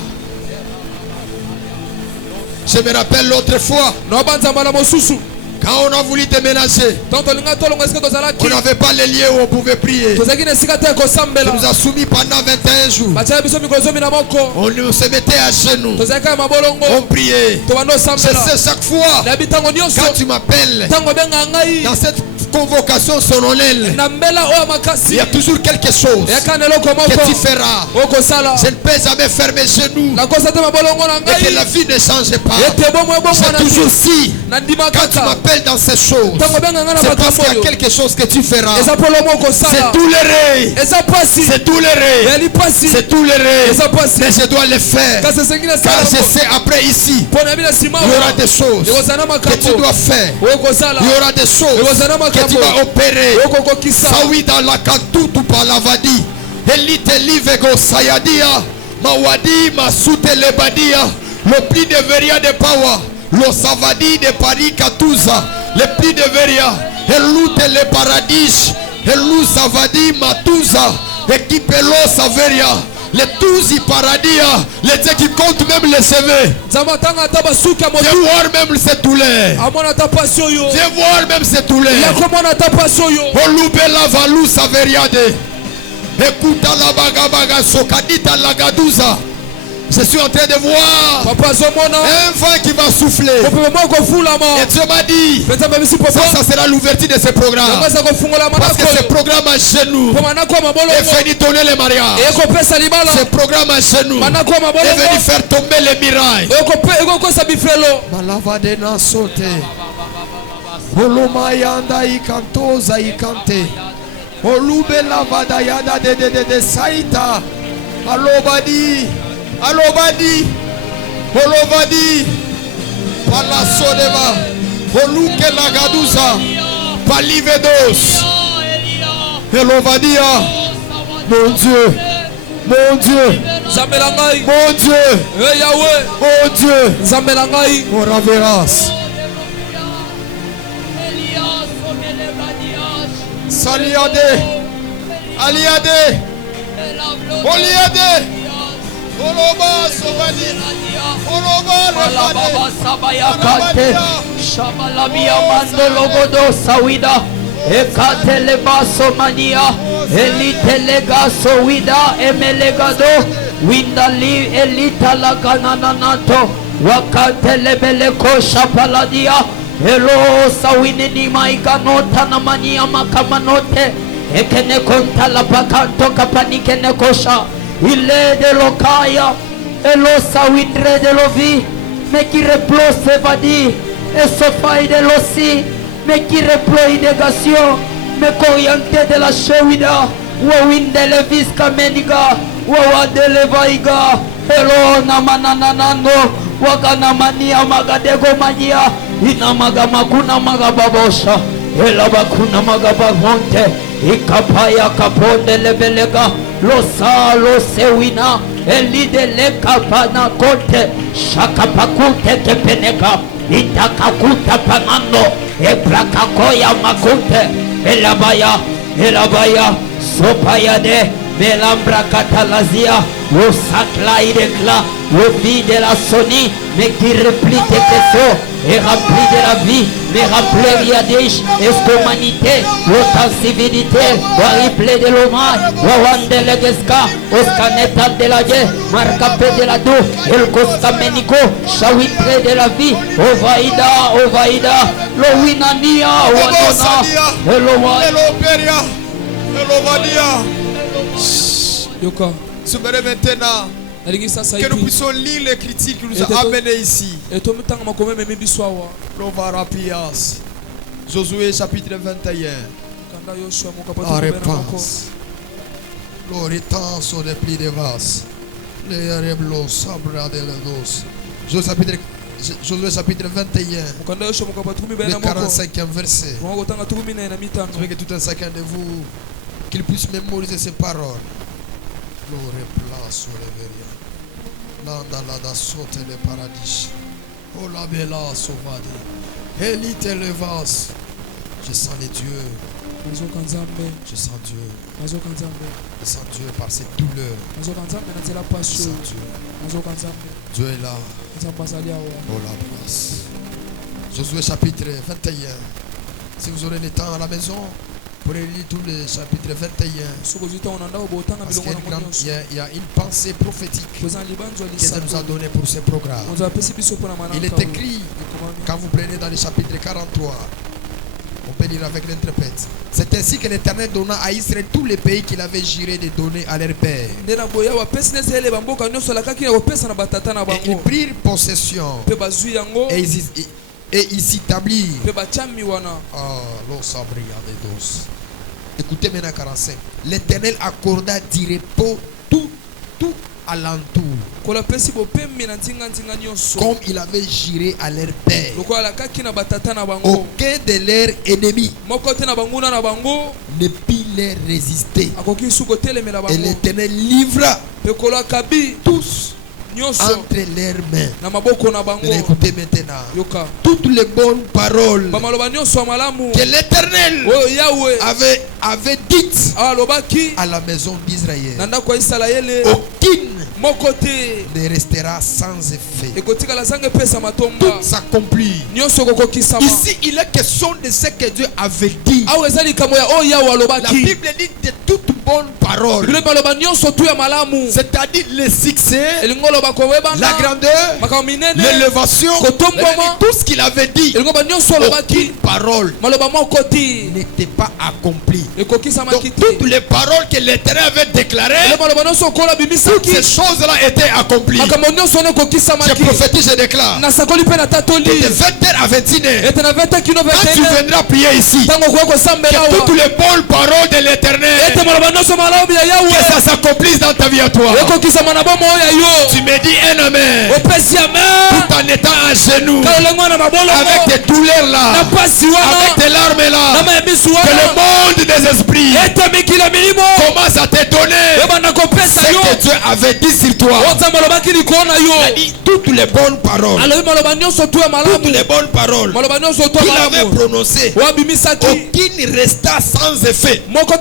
Je me rappelle l'autre fois, Nobanzamba na mosusu. quand on a voulu te ménager, Donc tolinga tolongo est-ce que tozalaki? on n'avait pas les lieux où on pouvait prier. Tozalaki na esika te On kosambela. nous a soumis pendant 21 jours. Batia biso mikolo zomi na moko. On nous se mettait à genoux. Tozalaki ya mabolongo. On priait. Tobanda Je osambela. sais chaque fois, Nayebi ntango nyonso. quand tu m'appelles Ntango obenga ngai. dans cette convocation solennelle, Na mbela oyo il makasi. y a toujours quelque chose Eyaka na eloko que tu moko. feras. Okosala. Je ne peux jamais fermer genoux Nakosa te mabolongo na et que la ngai. vie ne change pas. Ete bomo ebongo C'est na toujours te. si. Nandima Quand tu kaka. m'appelles dans ces choses, Ntango obenga ngai na c'est parce makambo qu'il y a oyo. quelque chose que tu feras. Eza polo moko C'est osala. douloureux. Eza pasi. C'est douloureux. Eli pasi. C'est douloureux. Eza pasi. Mais je dois le faire. Kasi esengi na Car sala. je sais après ici, Pona bi na sima. il y aura des choses Ekozala na que tu makambo. dois faire. Okosala. Il y aura des choses Ekozala na que tu makambo. vas opérer. Okokokisa. Sawi dans la kantutu palavadi. Elite livego sayadia. Mawadi masute lebadia. Le pli de veria de Pawa. Lo savadi de Paris Katuza. Le pli de veria. Elute le paradis. Elu savadi matuza. Équipelo saveria. Les touzi paradia. Les dieux qui comptent même les CV. Nzambe atanga ata basuki ya moto. Viens voir même cette douleur. Amona ata pasi oyo. Viens voir même cette douleur. Yakomona ata pasi oyo. Olubela valu saveriade. Écoute la bagabaga sokadita lagaduza. Je suis en train de voir Papa azomona. un vent qui va souffler. Popepe moko kofulama. Et Dieu m'a dit, Penza mbebisi popo. ça sera l'ouverture de ce programme. Yangasa kofungola Parce que ce manako. programme à genoux Po manako ya est mabolongo. venu donner les mariages. Ekopesa libala. Ce programme à genoux Manako ya est venu mabolongo. faire tomber les mirailles. Ekokosa bifelo. Malavade na sote. Olumayanda ikantoza ikante. Olubela vadayada de saita. Alobadi. Alobadi. Olobadi. Palasodeva. Oluke lagaduza. Palivedos. Elovadia. Mon Dieu. Mon Dieu. Nzambe na ngai. Mon Dieu. Yahweh. Mon Dieu. Nzambe na ngai. Moraveras. Saliade. Aliade. Oliade. Oloba Sovani. Oloba Baba Refade. sabaya kante. Shabalabia mando logodo sawida. Ekatele baso mania. Elitele gaso wida emelegado. Windali elita la kanananato. Wakatele beleko shapaladia. Hello sawinini maikanota na mania makamanote. Ekene konta la pakanto kapanikene kosha. Ile de lokaya. Hello sawindre de lovi. Mais qui replose vadi. Et sofai de losi. Mais qui reploie de gasio. Mais qu'orienté de la chewida. Wawinde le viska meniga. Wawade le vaiga. Hello namananano. Wakana mania magadego mania. Ina magamakuna magababosha. Ela bakuna magabamonte. Ikapaya kaponde lebelega. Losa losewina. Elide lekapana kote. Shakapakute kepeneka. Itakakuta panando. Ebrakakoya makunte. Elabaya. Sopayade. Melambra catalazia. Au sacla idekla. Au vie de la soni. Mais qui replie tes questions. Et rempli de la vie. Mais rempli Yadish. Est humanité. Autant civilité. Wariple de l'hommage. Wawande legeska. Oscaneta de la guerre. Marcape de la do. El Costa Menico. Chawitre de la vie. Ovaida. Lowinania. Wadona. Hello Peria. Hello Valia. Yoka. Souverain maintenant. Que nous puissions lire les critiques qui nous ont amenés ici. Lovarapias. Josué chapitre 21. La réponse. L'oritant sur les plis des vases. Les reblos sabra de los. Josué chapitre 21. Le 45e verset. Je veux que tout un chacun de vous qu'il puisse mémoriser ces paroles. L'orepla sur les veria. Nanda la da sote le paradis. Oh la bella sauvade. Elite le vase. Je sens les dieux. Je sens Dieu. Je sens Dieu par cette douleur. Je sens Dieu. Dieu est là. Oh la place. Josué chapitre 21. Si vous aurez le temps à la maison, pour lire tous les chapitres 21. Parce qu'il y a une pensée prophétique que Dieu nous a donnée pour ce programme. Il est écrit, quand vous prenez dans le chapitre 43, on peut lire avec l'interprète. C'est ainsi que l'Éternel donna à Israël tous les pays qu'il avait juré de donner à leur père. Et ils prirent possession. Et ils s'établirent. Écoutez maintenant 45. L'Éternel accorda du repos tout alentour. Comme il avait juré à leur père. Aucun de leurs ennemis ne put leur résister. Et l'Éternel livra tous entre leurs mains. Écoutez maintenant. Toutes les bonnes paroles que l'Éternel avait dites à la maison d'Israël, aucune ne restera sans effet. Tout s'accomplit. Ici, il est question de ce que Dieu avait dit. La Bible dit de toutes bonnes paroles. C'est-à-dire le succès, la grandeur, l'élévation, tout ce qu'il avait dit. Aucune parole n'était pas accomplie. Donc toutes les paroles que l'Éternel avait déclarées, toutes ces choses-là étaient accomplies. Je prophétise, je déclare. De 20h à 21h, quand tu viendras prier ici, que toutes les bonnes paroles de l'Éternel, que ça s'accomplisse dans ta vie à toi. Tu me dis un amen. Tout en étant à genoux, avec tes douleurs là, avec tes larmes là, que le monde des esprits commence à te donner ce que Dieu avait dit sur toi. Il a dit toutes les bonnes paroles. Toutes les bonnes paroles qu'il avait prononcées, aucune resta sans effet. Donc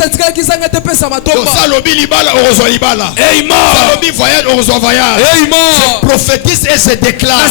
Salobi libala orozwa libala. Salobi voyage orozwa voyage. Je prophétise et je déclare de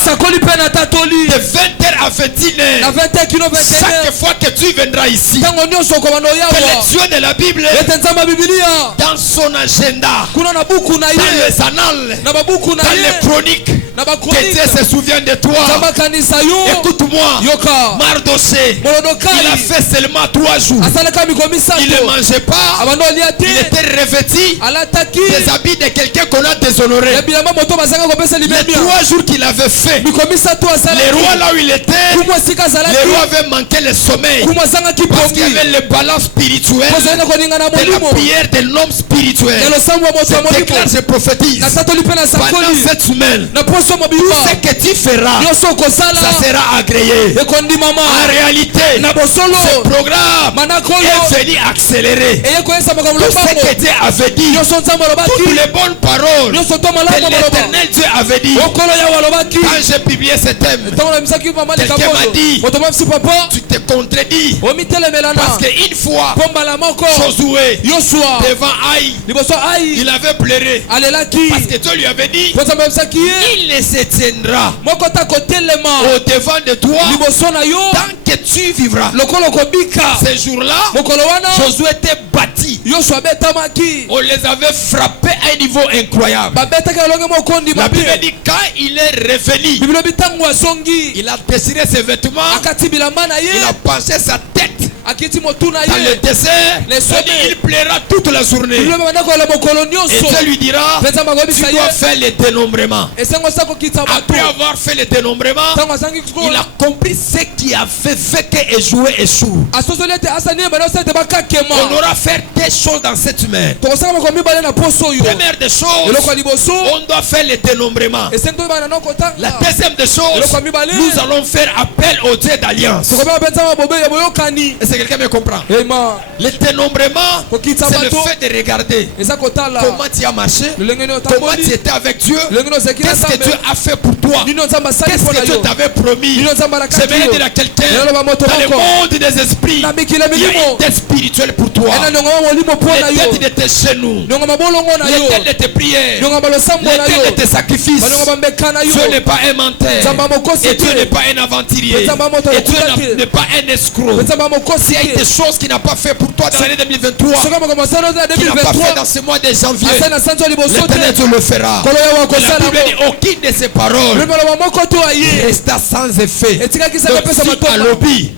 20h à 21 na 21 kino 21 chaque fois que tu viendras ici, tango nyonso okobanda que oyawa le Dieu de la Bible, ete nzambe ya bibilia dans son agenda, kuna na buku na dans ye les annales, na babuku na dans ye les chroniques, na que bakronike Dieu se souvient de toi. nzambe akanisa yo Écoute-moi, yoka Mardoché, il a molodokai fait seulement 3 jours. asalaka mikolo Il misato ne mangeait pas, abanda olia il te était revêtu alataki des habits de quelqu'un qu'on a déshonoré. ya bilamba moto bazanga kopesa Les libemia 3 jours qu'il avait fait, mikolo misato les rois asalaki là où il était, kumwa esika les azalaki rois avaient manqué le sommeil. kumwa azangaki Parce qu'il y pongi avait le balance spirituel kozali na koninga na de la molimo prière de l'homme spirituel. ya losambo ya moto ya Je molimo déclare, je prophétise. natatoli mpe na Pendant sakoli cette semaine, na poso tout mobimba ce que tu feras, nyonso okosala ça sera agréé. ekondimama En réalité, na bosolo ce programme manakolo est venu accélérer eye koyesa makambo tout ce lobango que Dieu avait dit. nyonso nzambe Toutes alobaki les bonnes paroles nyonso to que malamu maloba l'éternel Dieu avait dit. okolo yawe alobaki Quand j'ai publié ce thème, ntango nabisaki mama Quelqu'un likambo m'a dit, moto mabisi papa tu te contredis. omitelemelana Parce qu'une fois, po mbala moko Josué, yosua devant Aïe, liboso ai il avait pleuré. alelaki Parce que Dieu lui avait dit, po nzambe abisaki ye il ne se tiendra moko ta kotelema au devant de toi liboso na yo tant que tu vivras. lokolo kobika Ce jour-là, mokolo wana Josué était bâti. yosua abetamaki On les avait frappés à un niveau incroyable. babetaki elonge mokondima La Bible mpe dit quand il est revenu, bibilo bitango azongi il a déchiré ses vêtements, akati bilamba na ye il a penché sa tête akiti motu na dans le ye désert. Les sommets. Il plaira toute la journée. bibilo banda koyela mokolo Et nyonso Dieu lui dira, mpe nzambe tu akoyebisa dois ye faire le dénombrement. esengo sa kokita Après bato avoir fait le dénombrement, ntango azangi il a compris ce qui avait fait que Échoué échoue. asosoli ete asani ye bana osala ete bakakema On aura fait des choses dans cette semaine. tokosala makambo mibale na poso oyo Première des choses, eloko ya liboso on doit faire le dénombrement. esengi toyebana na La kotanga deuxième des choses, eloko ya mibale nous allons faire appel au Dieu d'alliance. tokobeba mpe nzambe bobe ya boyokani Est-ce que quelqu'un me comprend? ema Le dénombrement, kokita c'est le bato fait de regarder eza kotala comment tu as marché, lolenge nini comment tu otamboli étais avec Dieu, lolenge nini ozalaki na qu'est-ce que Dieu nzambe a fait pour toi, nini nzambe asali qu'est-ce mpo na que Dieu yo t'avait promis. nini nzambe alakaki J'aimerais dire yo à quelqu'un, eloloba moto dans le moko monde des esprits, na mikili ya il y a milimo une tête spirituelle pour toi. ena niongo wa molimo mpo na Les yo têtes de tes genoux, niongo mabolongo na les yo têtes de tes prières, niongo balosambo les na têtes de yo tes sacrifices. baniongo bambeka na yo Dieu n'est pas un menteur. nzambe amokosi Et Dieu te n'est pas un aventurier. Nzambe amoto Et Dieu lokuta te. n'est pas un escroc. nzambe amokosi S'il y a te des choses qu'il n'a pas fait pour toi dans l'année 2023, soki makambo asala na qu'il n'a pas fait 2023 dans ce mois de janvier, asali na sanzo ya liboso l'éternel te Dieu le fera. kolo yawe Et la akosala Bible dit yango aucune de ces paroles limaloba moko to aye resta sans effet. etikaki saka Donc pesa si matoka alobi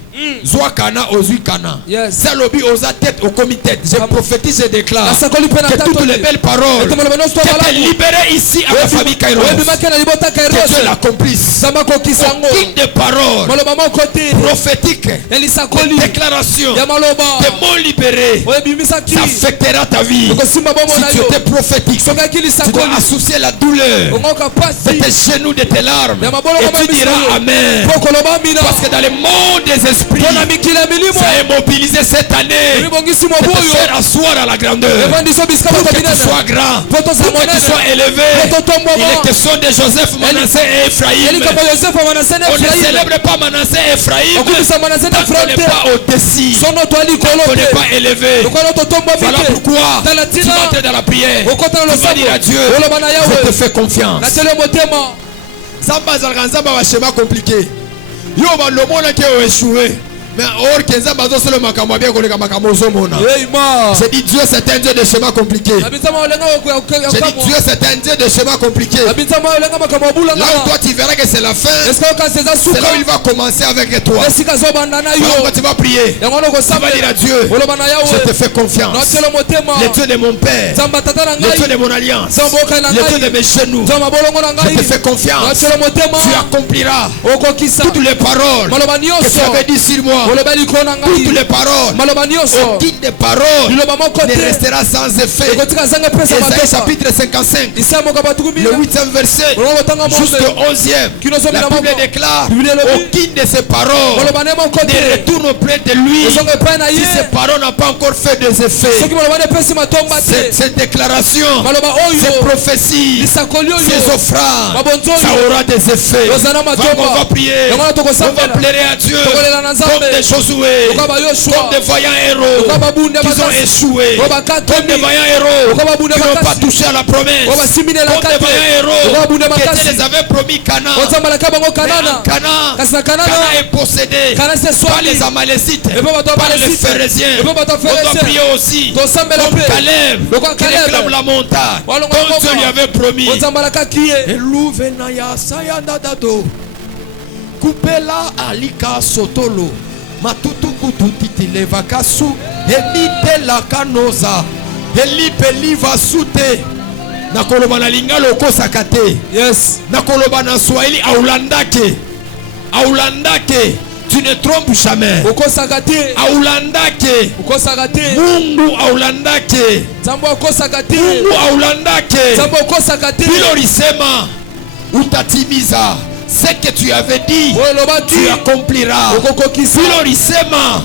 zwa kana ozwi kana, Yes. si alobi oza tête au comité, je prophétise et déclare nasakoli mpe na que toutes les tatoli belles paroles ete maloba nyonso to qui étaient malamu libérées ici à la famille Kairos, oyebimaki na libota que Dieu kairos l'accomplisse. nzambe akokisa yango Aucune des paroles maloba moko te prophétiques, ya lisakoli des déclarations, ya maloba des mots libérés, oyebimisaki ça affectera ta vie. okosimba bombo Si na tu yo étais prophétique, soki aki tu dois lisakoli associer la douleur ongoka de pasi tes genoux, de tes larmes, ya mabolo et tu diras Amen. mpo koloba mina Parce que dans le monde des esprits, mpo na mikili ya milimo ça est mobilisé cette année ebibongisi de mobu te oyo faire asseoir à la grandeur. evandiso bisika Pour moto que tu binene sois grand, mpo tozala pour que tu sois monene élevé. mpo totombwama Il est question de Joseph, Manassé et Ephraïm. elikamba yosefu amanase na On ne efraim célèbre pas Manassé et Ephraïm okubisa manase na tant qu'on efraim n'est te pas au-dessus, sono to ali tant likolo qu'on n'est te pas élevé. lokola totombwami Voilà te pourquoi tala tu ntina vas entrer dans la prière. okota na Tu vas dire à Dieu, losambo oloba na je yawe te fais confiance. nateli yo motema Zamba azalaka nzambe ya schéma compliqué. Yo balomonaki oéchoué. Mais or que nzambe azosala makambo ya bien koleka makambo ozomona. eima J'ai dit Dieu c'est un Dieu de schéma compliqué. nabinzama olenga J'ai dit Dieu c'est un Dieu de schéma compliqué. nabinzama olenga makambo Là où abulanga toi tu verras que c'est la fin, eske okasi eza c'est là suka où il va commencer avec toi. esika azobanda na Voilà yo pourquoi tu vas prier. yango wana Tu vas dire okosambela à Dieu, oloba na je te yawe fais confiance. natelo motema Le Dieu de mon Père, nzambe tata na le Dieu ngai de mon alliance, nzambe okai na le Dieu de ngai mes genoux, nzambe abolongo na je te ngai fais confiance. natelo motema Tu accompliras okokisa toutes les paroles maloba que tu nyonso avais dit sur moi. oloba likolo na Toutes ngai les paroles, maloba nyonso aucune des paroles liloba moko ne te restera sans effet. ekotika azanga pesa Ésaïe matoka chapitre 55, isa moko batuku le mina 8e verset olongo botanga jusqu'au mombe 11e. kino zomi La na Bible moko déclare Bible elobi aucune de ces paroles maloba ne moko ne te retourne auprès de lui ezonga epai na si ye ces paroles n'ont pas encore fait des effets. soki maloba nepesi matomba te Cette déclaration, maloba ces oyo prophéties, lisakoli ces oyo offrandes, mabonzo ça oyo aura des effets. ozana On va matomba prier. yango wana On va tokosambela plaider à Dieu tokolela na comme nzambe des Josué, Lokola ba Yoshua. comme des vaillants héros Lokola ba bunde qui ont makasi. échoué, Lokola ba katomi. comme des vaillants héros Lokola ba bunde qui n'ont pas makasi. touché à la promesse, Lokola ba simine la comme des kate. vaillants héros Lokola ba bunde qui makasi. les avaient promis Canaan. Ozambalaka bango Mais en Kanana. Canaan, Kasi na Kanana. Canaan est possédé Canaan c'est par swami. les Amalécites, Et puis, on doit par les parler Phérésiens. Et puis, on doit On doit Phérésiens. prier aussi Donc, ça me comme l'appelle. Caleb Donc, qui Caleb. réclame la montagne Voilà, comme on Dieu va lui voir. avait promis. Ozambalaka kiye. Eluvenaya sayandadado kupela alika sotolo matutu kututiti levakasu elite lakanoza elipeliva sute nakoloba na lingala okosaka te Yes. nakoloba na swahili aulandake tu ne trompes jamais Okosaka te. aulandake Okosaka te. mungu aulandake Zambo okosaka te. mungu aulandake Zambo okosaka te. bilo lisema utatimiza ce que tu avais dit Olobaki. tu accompliras Okokokisa. bilo lisema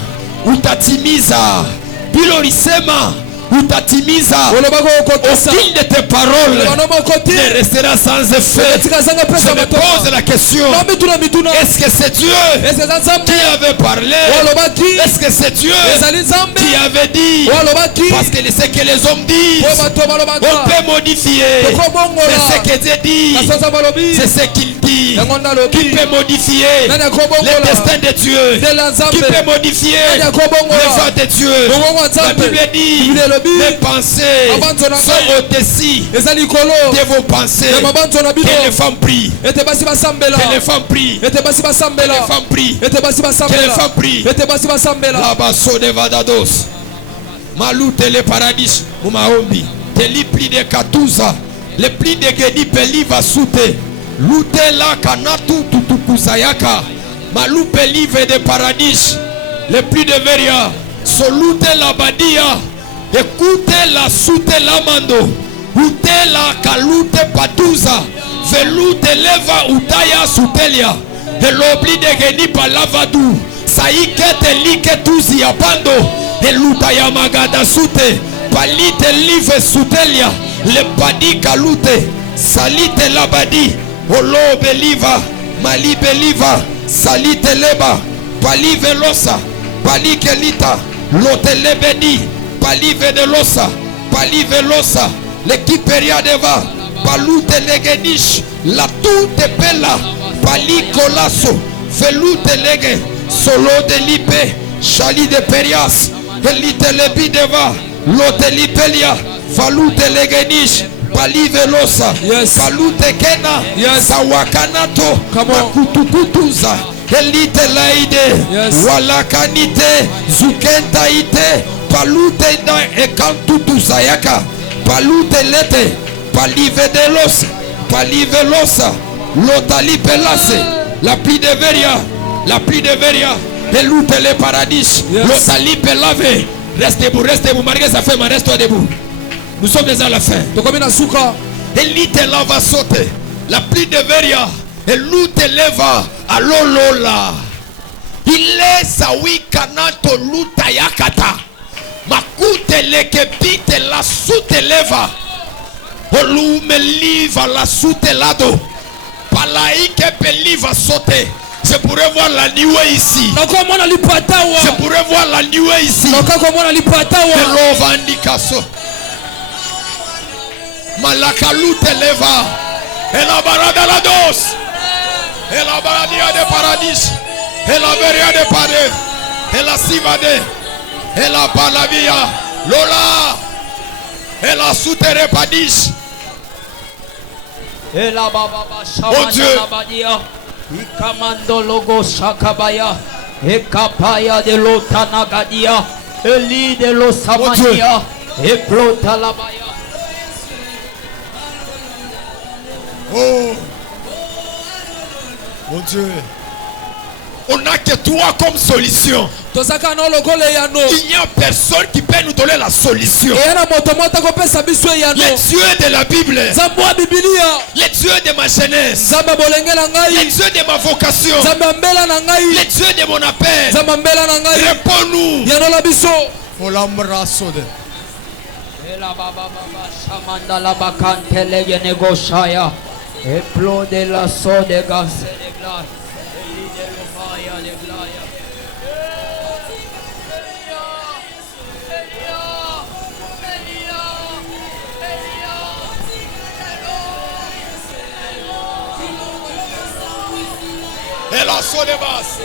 utatimiza bilo lisema utatimiza Olobako okokisa. aucune de tes paroles Olobano mokoti. ne restera sans effet. Tika zanga Je pesa me matoma. pose la question, Na mituna mituna. est-ce que c'est Dieu Est-ce que Nzambe? qui avait parlé? Olobaki. Est-ce que c'est Dieu Ezali Nzambe. qui avait dit? Olobaki. Parce que c'est que les hommes disent, Po bato balobaka. on peut modifier, Tokobongola. mais ce que Dieu dit, Kasoza balobi. c'est ce qu'il dit. Yango ndalobi. Qui peut modifier Nani le akobongola. destin de Dieu? De la Nzambe. Qui peut modifier Nani akobongola. le voie de Dieu? Bongo La Nzambe. Bible dit, Bible elobi. mes pensées Mabanzo na sont ngai. au-dessus Eza likolo. de vos pensées. Ya mabanzo na bino. Que les femmes prient. Ete basi basambela. Que les femmes prient. Ete basi Que basambela. les femmes prient. Ete basi Que les basambela. femmes prient. Ete basi basambela. Labaso de Vadados. Malute le paradis. Umaombi. Teli pli de Katuza. Le pli de Gedi Peli va soute. Lute la kanatu tutukusayaka. Malou peli ve de paradis. Le pli de Veria. Solute la badia. Écoutez la soute la mando. Ute la kalute patuza. Velute leva utaya sutelia. Elobli de Gedi palavadu. Saikete like tuzi apando. Eluta ya magada sute. Palite live sutelia. Le badi kalute. Salite la badi. Olo beliva. Mali beliva. Salite leba. Pali velosa. Pali kelita. Lote lebedi. Pali velosa. Pali velosa. L'équipe deva. Palute legedish. La toute bella. Pali colasso. Velute lege. Solo de lipe. Chali de perias. Elite lebi deva. Lote lipelia. Falute legedish. Pali velosa. Yes. Palute kena. Yes. Sawakanato. Come on. Makutukutuza. Elite laide. Yes. Walakanite. Zukentaite. Palute na ekantutuzayaka. Palute lete. Palivedelos. Palivelosa. Lotali pelase. La pluie de Veria. La pluie de Veria. Elute le paradis. Yes. Lotali pelave. Restez vous. Malgré sa femme, reste debout. Nous sommes déjà à la fin. Tokomi na suka. Elite lava saute. La pluie de Veria. Elute leva. Alolola. Il est sawi kanato luta yakata. Makute lekepite la sute leva. Olume liva la sute lado. Palaike peliva saute. Je pourrais voir la nuée ici. Nakomona lipatawa. Je pourrais voir la nuée ici. Nakakomona lipatawa. Elova ndikaso. Malakalute leva. Elabarada la dos. Elabaradia de paradis. Elaberia de pade. Elasivade. Elabalavia. Lola. Elasutere padis. Ela baba Mon Dieu. shamanda badia. Ikamando logo shakabaya. Ekapaya de lotanagadia. Eli de lo samania. Eplota labaya. Oh. Mon Dieu. On n'a que toi comme solution. Tosaka na lokole yano. Il n'y a personne qui peut nous donner la solution. Eyana moto mota kopesa biso yano. Les dieux de la Bible. Zambwa Biblia. Les dieux de ma jeunesse. Zamba bolengela Les ngai. dieux de ma vocation. Zamba mbela na Les ngai. dieux de mon appel. Zamba mbela na ngai. Réponds-nous. Yano la biso. Ela baba shamanda labakante lege negoshaya. Eplode la so de gase de glas. Eli de lo faya de glaya. Et la solemas.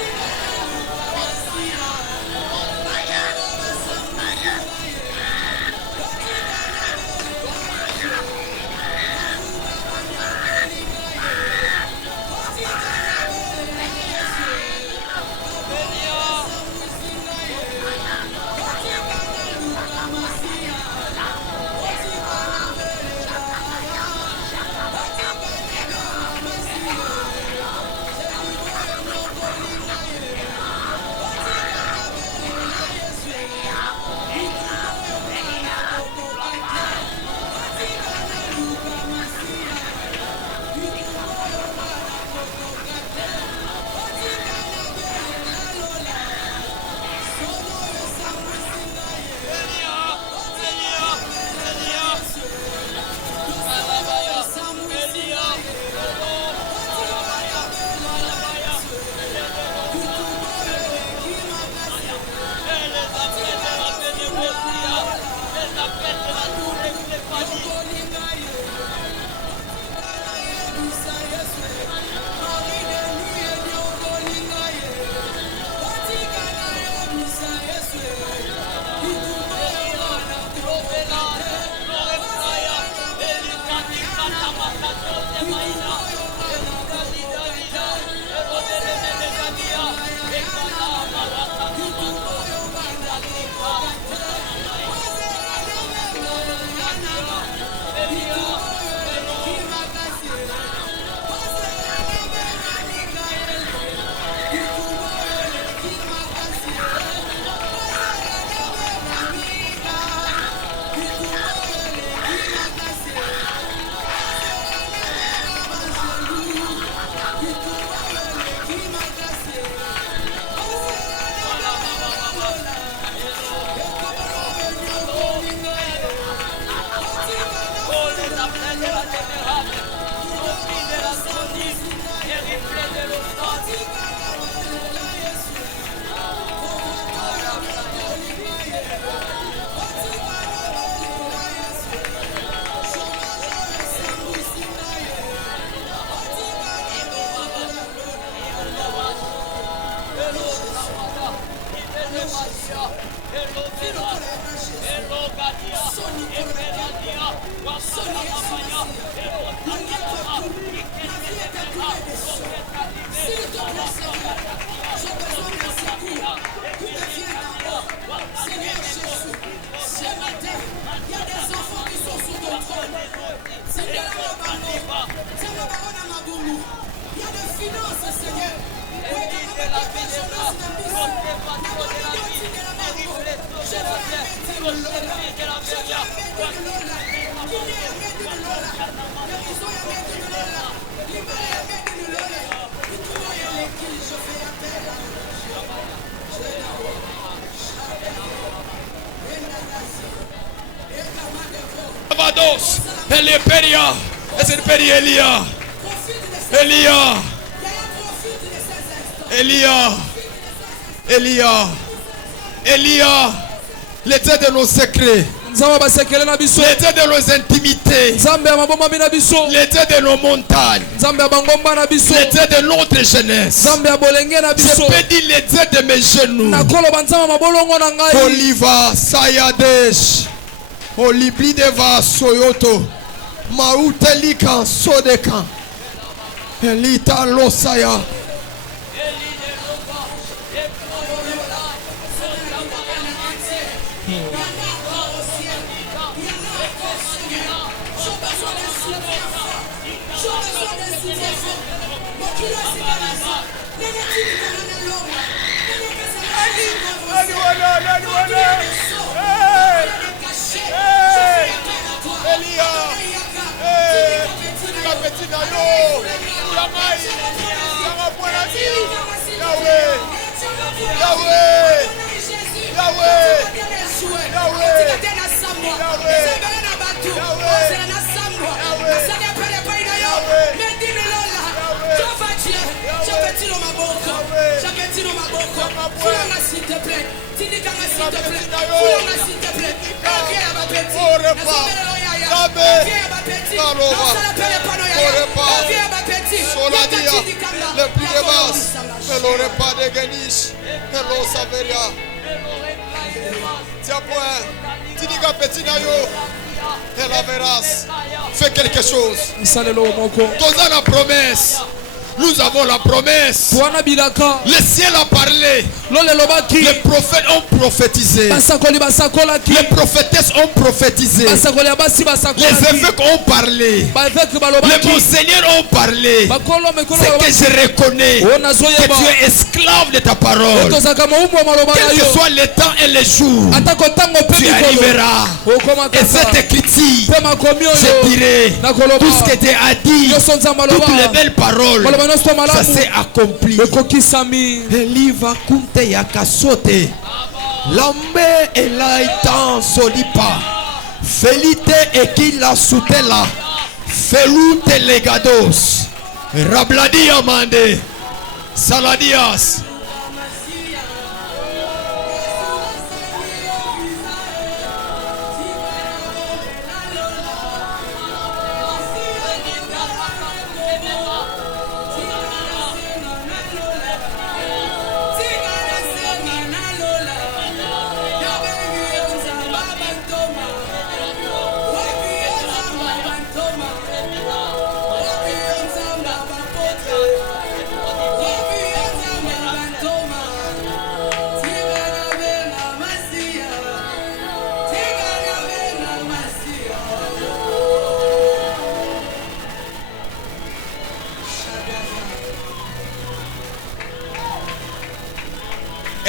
Elle est Péria. Et c'est Péria Elia. Elia. L'état de nos secrets. L'état de nos intimités. L'état de nos montagnes. L'état de notre jeunesse. Je peux dire l'état de mes genoux. Oliva Sayadesh. Oliblideva Soyoto. Mautelika Sodeka. Elita Losaya. Yahweh, Fulanga s'il te plaît. Tindikanga s'il te plaît. Fulanga s'il te plaît. Viens à ma petite. Viens à ma petite. Le plus de basse. Hello, repas de Ganish. Hello, Saveria. Tiens, point. Tindika petit nayo. Hello, Veras. Fais quelque chose. Dans la promesse. Nous avons la promesse. Le ciel a parlé. Les prophètes ont prophétisé. Les prophétesses ont prophétisé. Les évêques ont parlé. Les monseigneurs ont parlé. C'est que je reconnais que tu es esclave de ta parole. Quel que soit le temps et les jours, tu arriveras. Et cette écriture, je dirai tout ce que tu as dit, toutes les belles paroles. Ça s'est accompli. Eliva kunte yakasote. Lambe elaitan solipa. Felite ekila sutela. Felute legados. Rabladi amande. Saladias.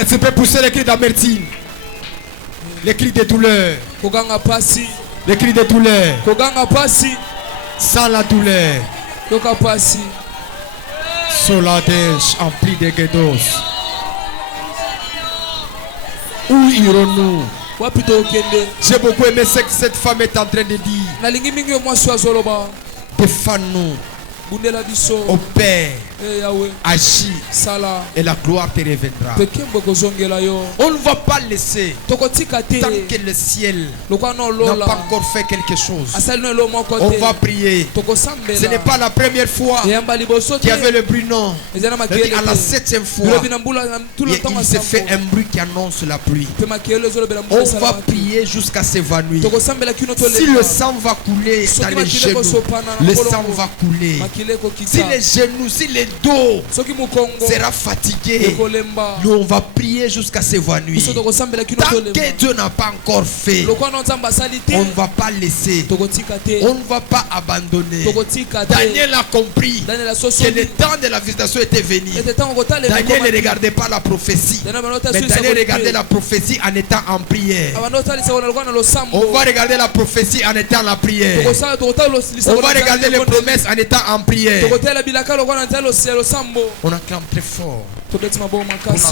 Et tu peux pousser les cris d'amertume, les cris de douleur, les cris de douleur, sans la douleur. Soladèche empli de guédos. Où irons-nous? J'ai beaucoup aimé ce que cette femme est en train de dire. Défends-nous. Au Père, agis et la gloire te reviendra. On ne va pas laisser tant que le ciel n'a pas encore fait quelque chose. On va prier. Ce n'est pas la première fois qu'il y avait le bruit, non. À la 7e fois, il s'est fait un bruit qui annonce la pluie. On va prier jusqu'à s'évanouir. Si le sang va couler dans les genoux, le sang va couler. Si les genoux, si les dos sera fatigué, nous on va prier jusqu'à s'évanouir. Tant que Dieu n'a pas encore fait, on ne va pas laisser, on ne va pas abandonner. Daniel a compris que le temps de la visitation était venu. Daniel ne regardait pas la prophétie, mais Daniel regardait la prophétie en étant en prière. On va regarder la prophétie en étant en la prière. On va regarder les promesses en étant en prière. On acclame très fort pour la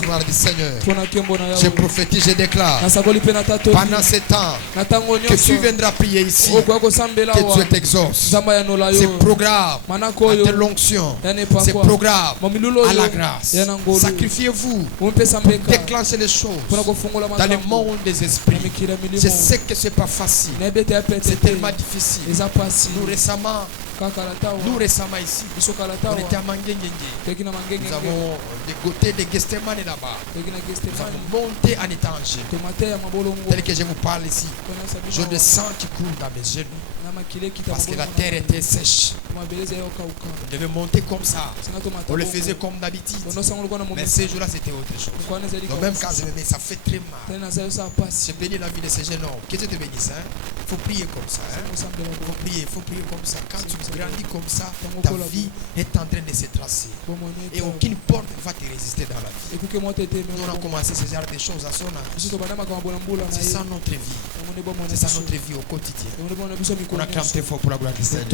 gloire du Seigneur. Je prophétise, je déclare pendant ce temps que tu viendras prier ici, que Dieu t'exauce. C'est programme à l'onction, c'est programme à la grâce. Sacrifiez-vous pour déclencher les choses dans le monde des esprits. Je sais que ce n'est pas facile, c'est tellement difficile. Nous récemment ici, on était à Manguengenge. Nous avons dégoté des Gethsemane là-bas. Nous avons monté en étanche. Tel que je vous parle ici, je le sens qui coule dans mes genoux. Parce que la terre était sèche. On devait monter comme ça. On le faisait comme d'habitude. Mais ce jour-là, c'était autre chose. Donc même quand je me mets, ça fait très mal. J'ai béni la vie de ces jeunes hommes. Que Dieu te bénisse. Il faut prier comme ça. Il faut prier comme ça. Quand tu grandis comme ça, ta vie est en train de se tracer. Et aucune porte ne va te résister dans la vie. Nous on a commencé ce genre de choses à son âge. C'est ça notre vie. C'est ça notre vie au quotidien. On acclame très fort pour la gloire du Seigneur.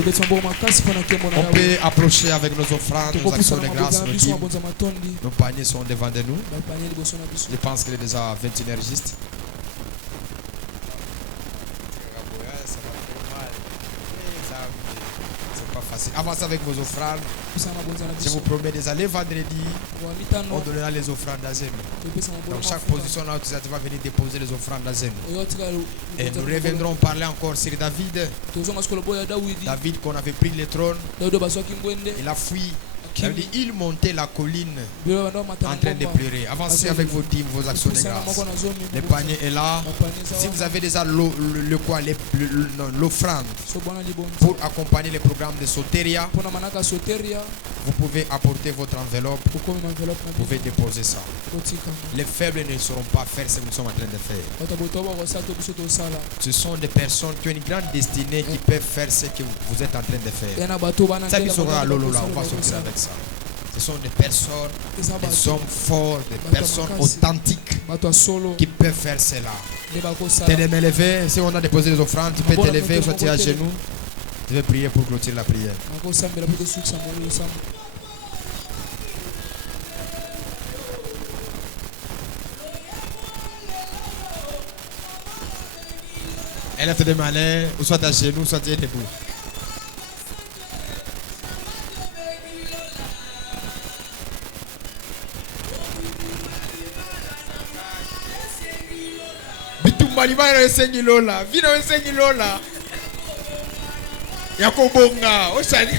On peut approcher avec nos offrandes, nos actions de grâce, nos dîmes. Nos paniers sont devant de nous. Je pense qu'il est déjà 21h juste. C'est pas facile. avancez avec vos offrandes. kusala mabonza na Je biso vous promets des allées vendredi, wa on mitano donnera les offrandes à Zem. topesa mabonza Dans chaque mafuta. position là, tu vas venir déposer les offrandes à Zem. Oyo tika Et nous reviendrons parler encore sur David. tozonga sikola boya Dawidi David qu'on avait pris le trône, Dawidi bazwaki ngwende il a fui. Ça veut dire, il montait la colline bilo bando matana en train de pleurer. Avancez avec vos dîmes, vos actions de grâce. Le panier est là. Si vous avez déjà l'offrande pour accompagner le programme de Soteria, pona manaka soteria vous pouvez apporter votre enveloppe. ukomi envelope na Vous pouvez déposer ça. botika Les faibles ne sauront pas faire ce que nous sommes en train de faire. otaboto ba kosa to biso to sala Ce sont des personnes qui ont une grande destinée qui peuvent faire ce que vous êtes en train de faire. yana bato bana Ça, ndela on va bakosala sortir avec ça. Ce sont des personnes, eza des bato hommes forts, des personnes authentiques bato ya solo qui peuvent faire cela. nde Tu bakosala de me lever, si on a déposé les offrandes, tu peux te lever ou sortir à genoux. Je vais prier pour clôturer la prière. bakosambela po tosukisa molilo sama Élève tes mains, ou soit à genoux, soit debout. Bitumbalibana esengi lola, vino esengi lola. Yakobonga, osali.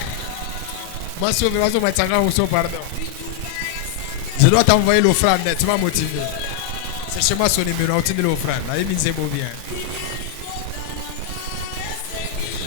Masove, maso matanga oso pardon. Je dois t'envoyer l'offrande, tu m'as motivé. C'est chez moi son numéro, on l'offrande. Là, il me beau bien.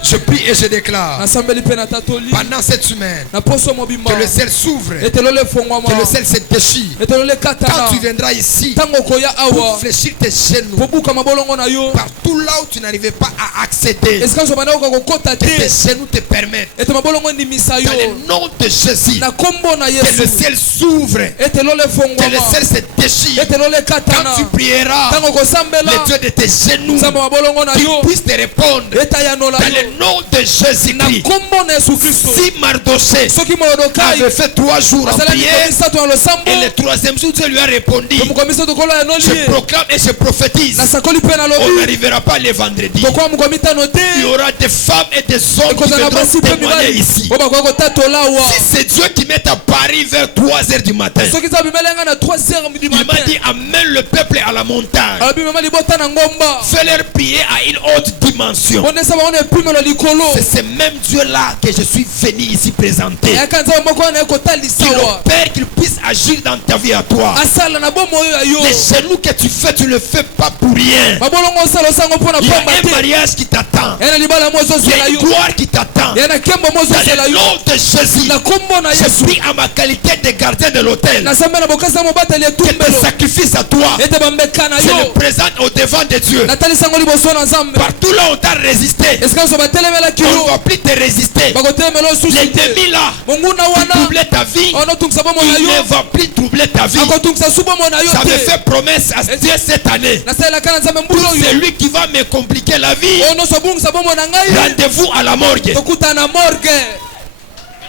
Je prie et je déclare nasambeli pe na tatoli pendant cette semaine na poso mobimba que le ciel s'ouvre, etelo le fongwama que le ciel se déchire. etelo le Quand katana tu viendras ici tango koya pour awa fléchir tes genoux, pobuka mabolongo na yo partout là où tu n'arrivais pas à accéder, esika zobanda kokokota que tes te genoux te permettent. ete mabolongo ndimisa Dans yo le nom de Jésus, na kombo na que le Yesu ciel s'ouvre, etelo le que le fongwama ciel se déchire. etelo le Quand katana tu prieras, tango kosambela le Dieu de tes genoux, nzambe mabolongo na qu'il yo puisse te répondre etayanola dans yo le nom de na Jésus-Christ. kombo na Yesu Kristo Si Mardoché soki Mordekai avait fait 3 jours en asalaki prière, komisato ya losambo et le 3e jour, Dieu lui a répondu. tomukomisato kolo ya noli Je proclame et je prophétise. nasakoli mpe On nalobi n'arrivera pas le vendredi. tokoya mokomitano te Il y aura des femmes et des hommes qui ekozala viendront basi mpe témoigner mibali ici. oyo bakoya kotatola awa Si c'est Dieu qui met à Paris vers 3h du matin, soki eza bimeli yanga na 3h du il m'a matin dit amène le peuple à la montagne. alobi mema libota na ngomba Fais-leur prier à une haute dimension. bonesa bango na epimelo likolo C'est ce même Dieu-là que je suis venu ici présenter. eyaka nzambe moko wana ekotalisa Qu'il awa opère, qu'il puisse agir dans ta vie à toi. asala na bomo oyo ya yo Les genoux que tu fais, tu ne le fais pas pour rien. babolongo osala osango mpo na Il y a pamba un te mariage qui t'attend. eya na libala mo Il y a ozozela une yo gloire qui t'attend. eya na nkembo mo Dans ozozela le yo nom de Jésus, na kombo na je Yesu prie à ma qualité de gardien de l'autel nasambe na bokasi na mobateli que tes etumbelo sacrifices à toi, ete bambeka na je le yo présente au devant de Dieu. natalisango liboso na nzambe Partout là où on t'a résisté, esika nyonso batelemelaki on ne yo va plus te résister. bakotelemela osusu te L'ennemi là, monguna qui wana troublait ta vie, onotungisa bomo na il yo ne va plus troubler ta vie. akotungisa su bomo na yo J'avais te fait promesse à Dieu cette année. nasalelaka na nzambe Tout mbula oyo celui qui va me compliquer la vie, oyo nyonso obungisa bomo na ngai rendez-vous à la morgue. tokutana na morgue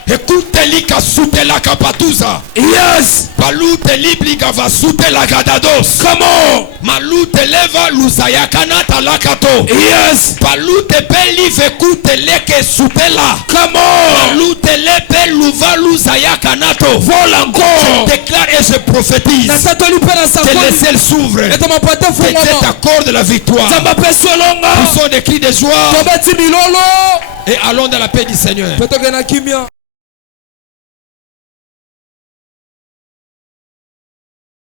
Écoute lika sute la kapatuza. yes Palute liblika va sute la gadados. comment Malute leva lusayakana talakato. yes Palute peli vekute leke supela. comment Malute lepe luva lusayakanato. vola Je encore déclare et je prophétise natatoli mpe na que le sakoli ciel s'ouvre. ete mapate Que Dieu fungwama t'accorde la victoire. nzambe apesi olonga Poussons des cris de joie tobeti milolo et allons dans la paix du Seigneur. mpe tokende na kimia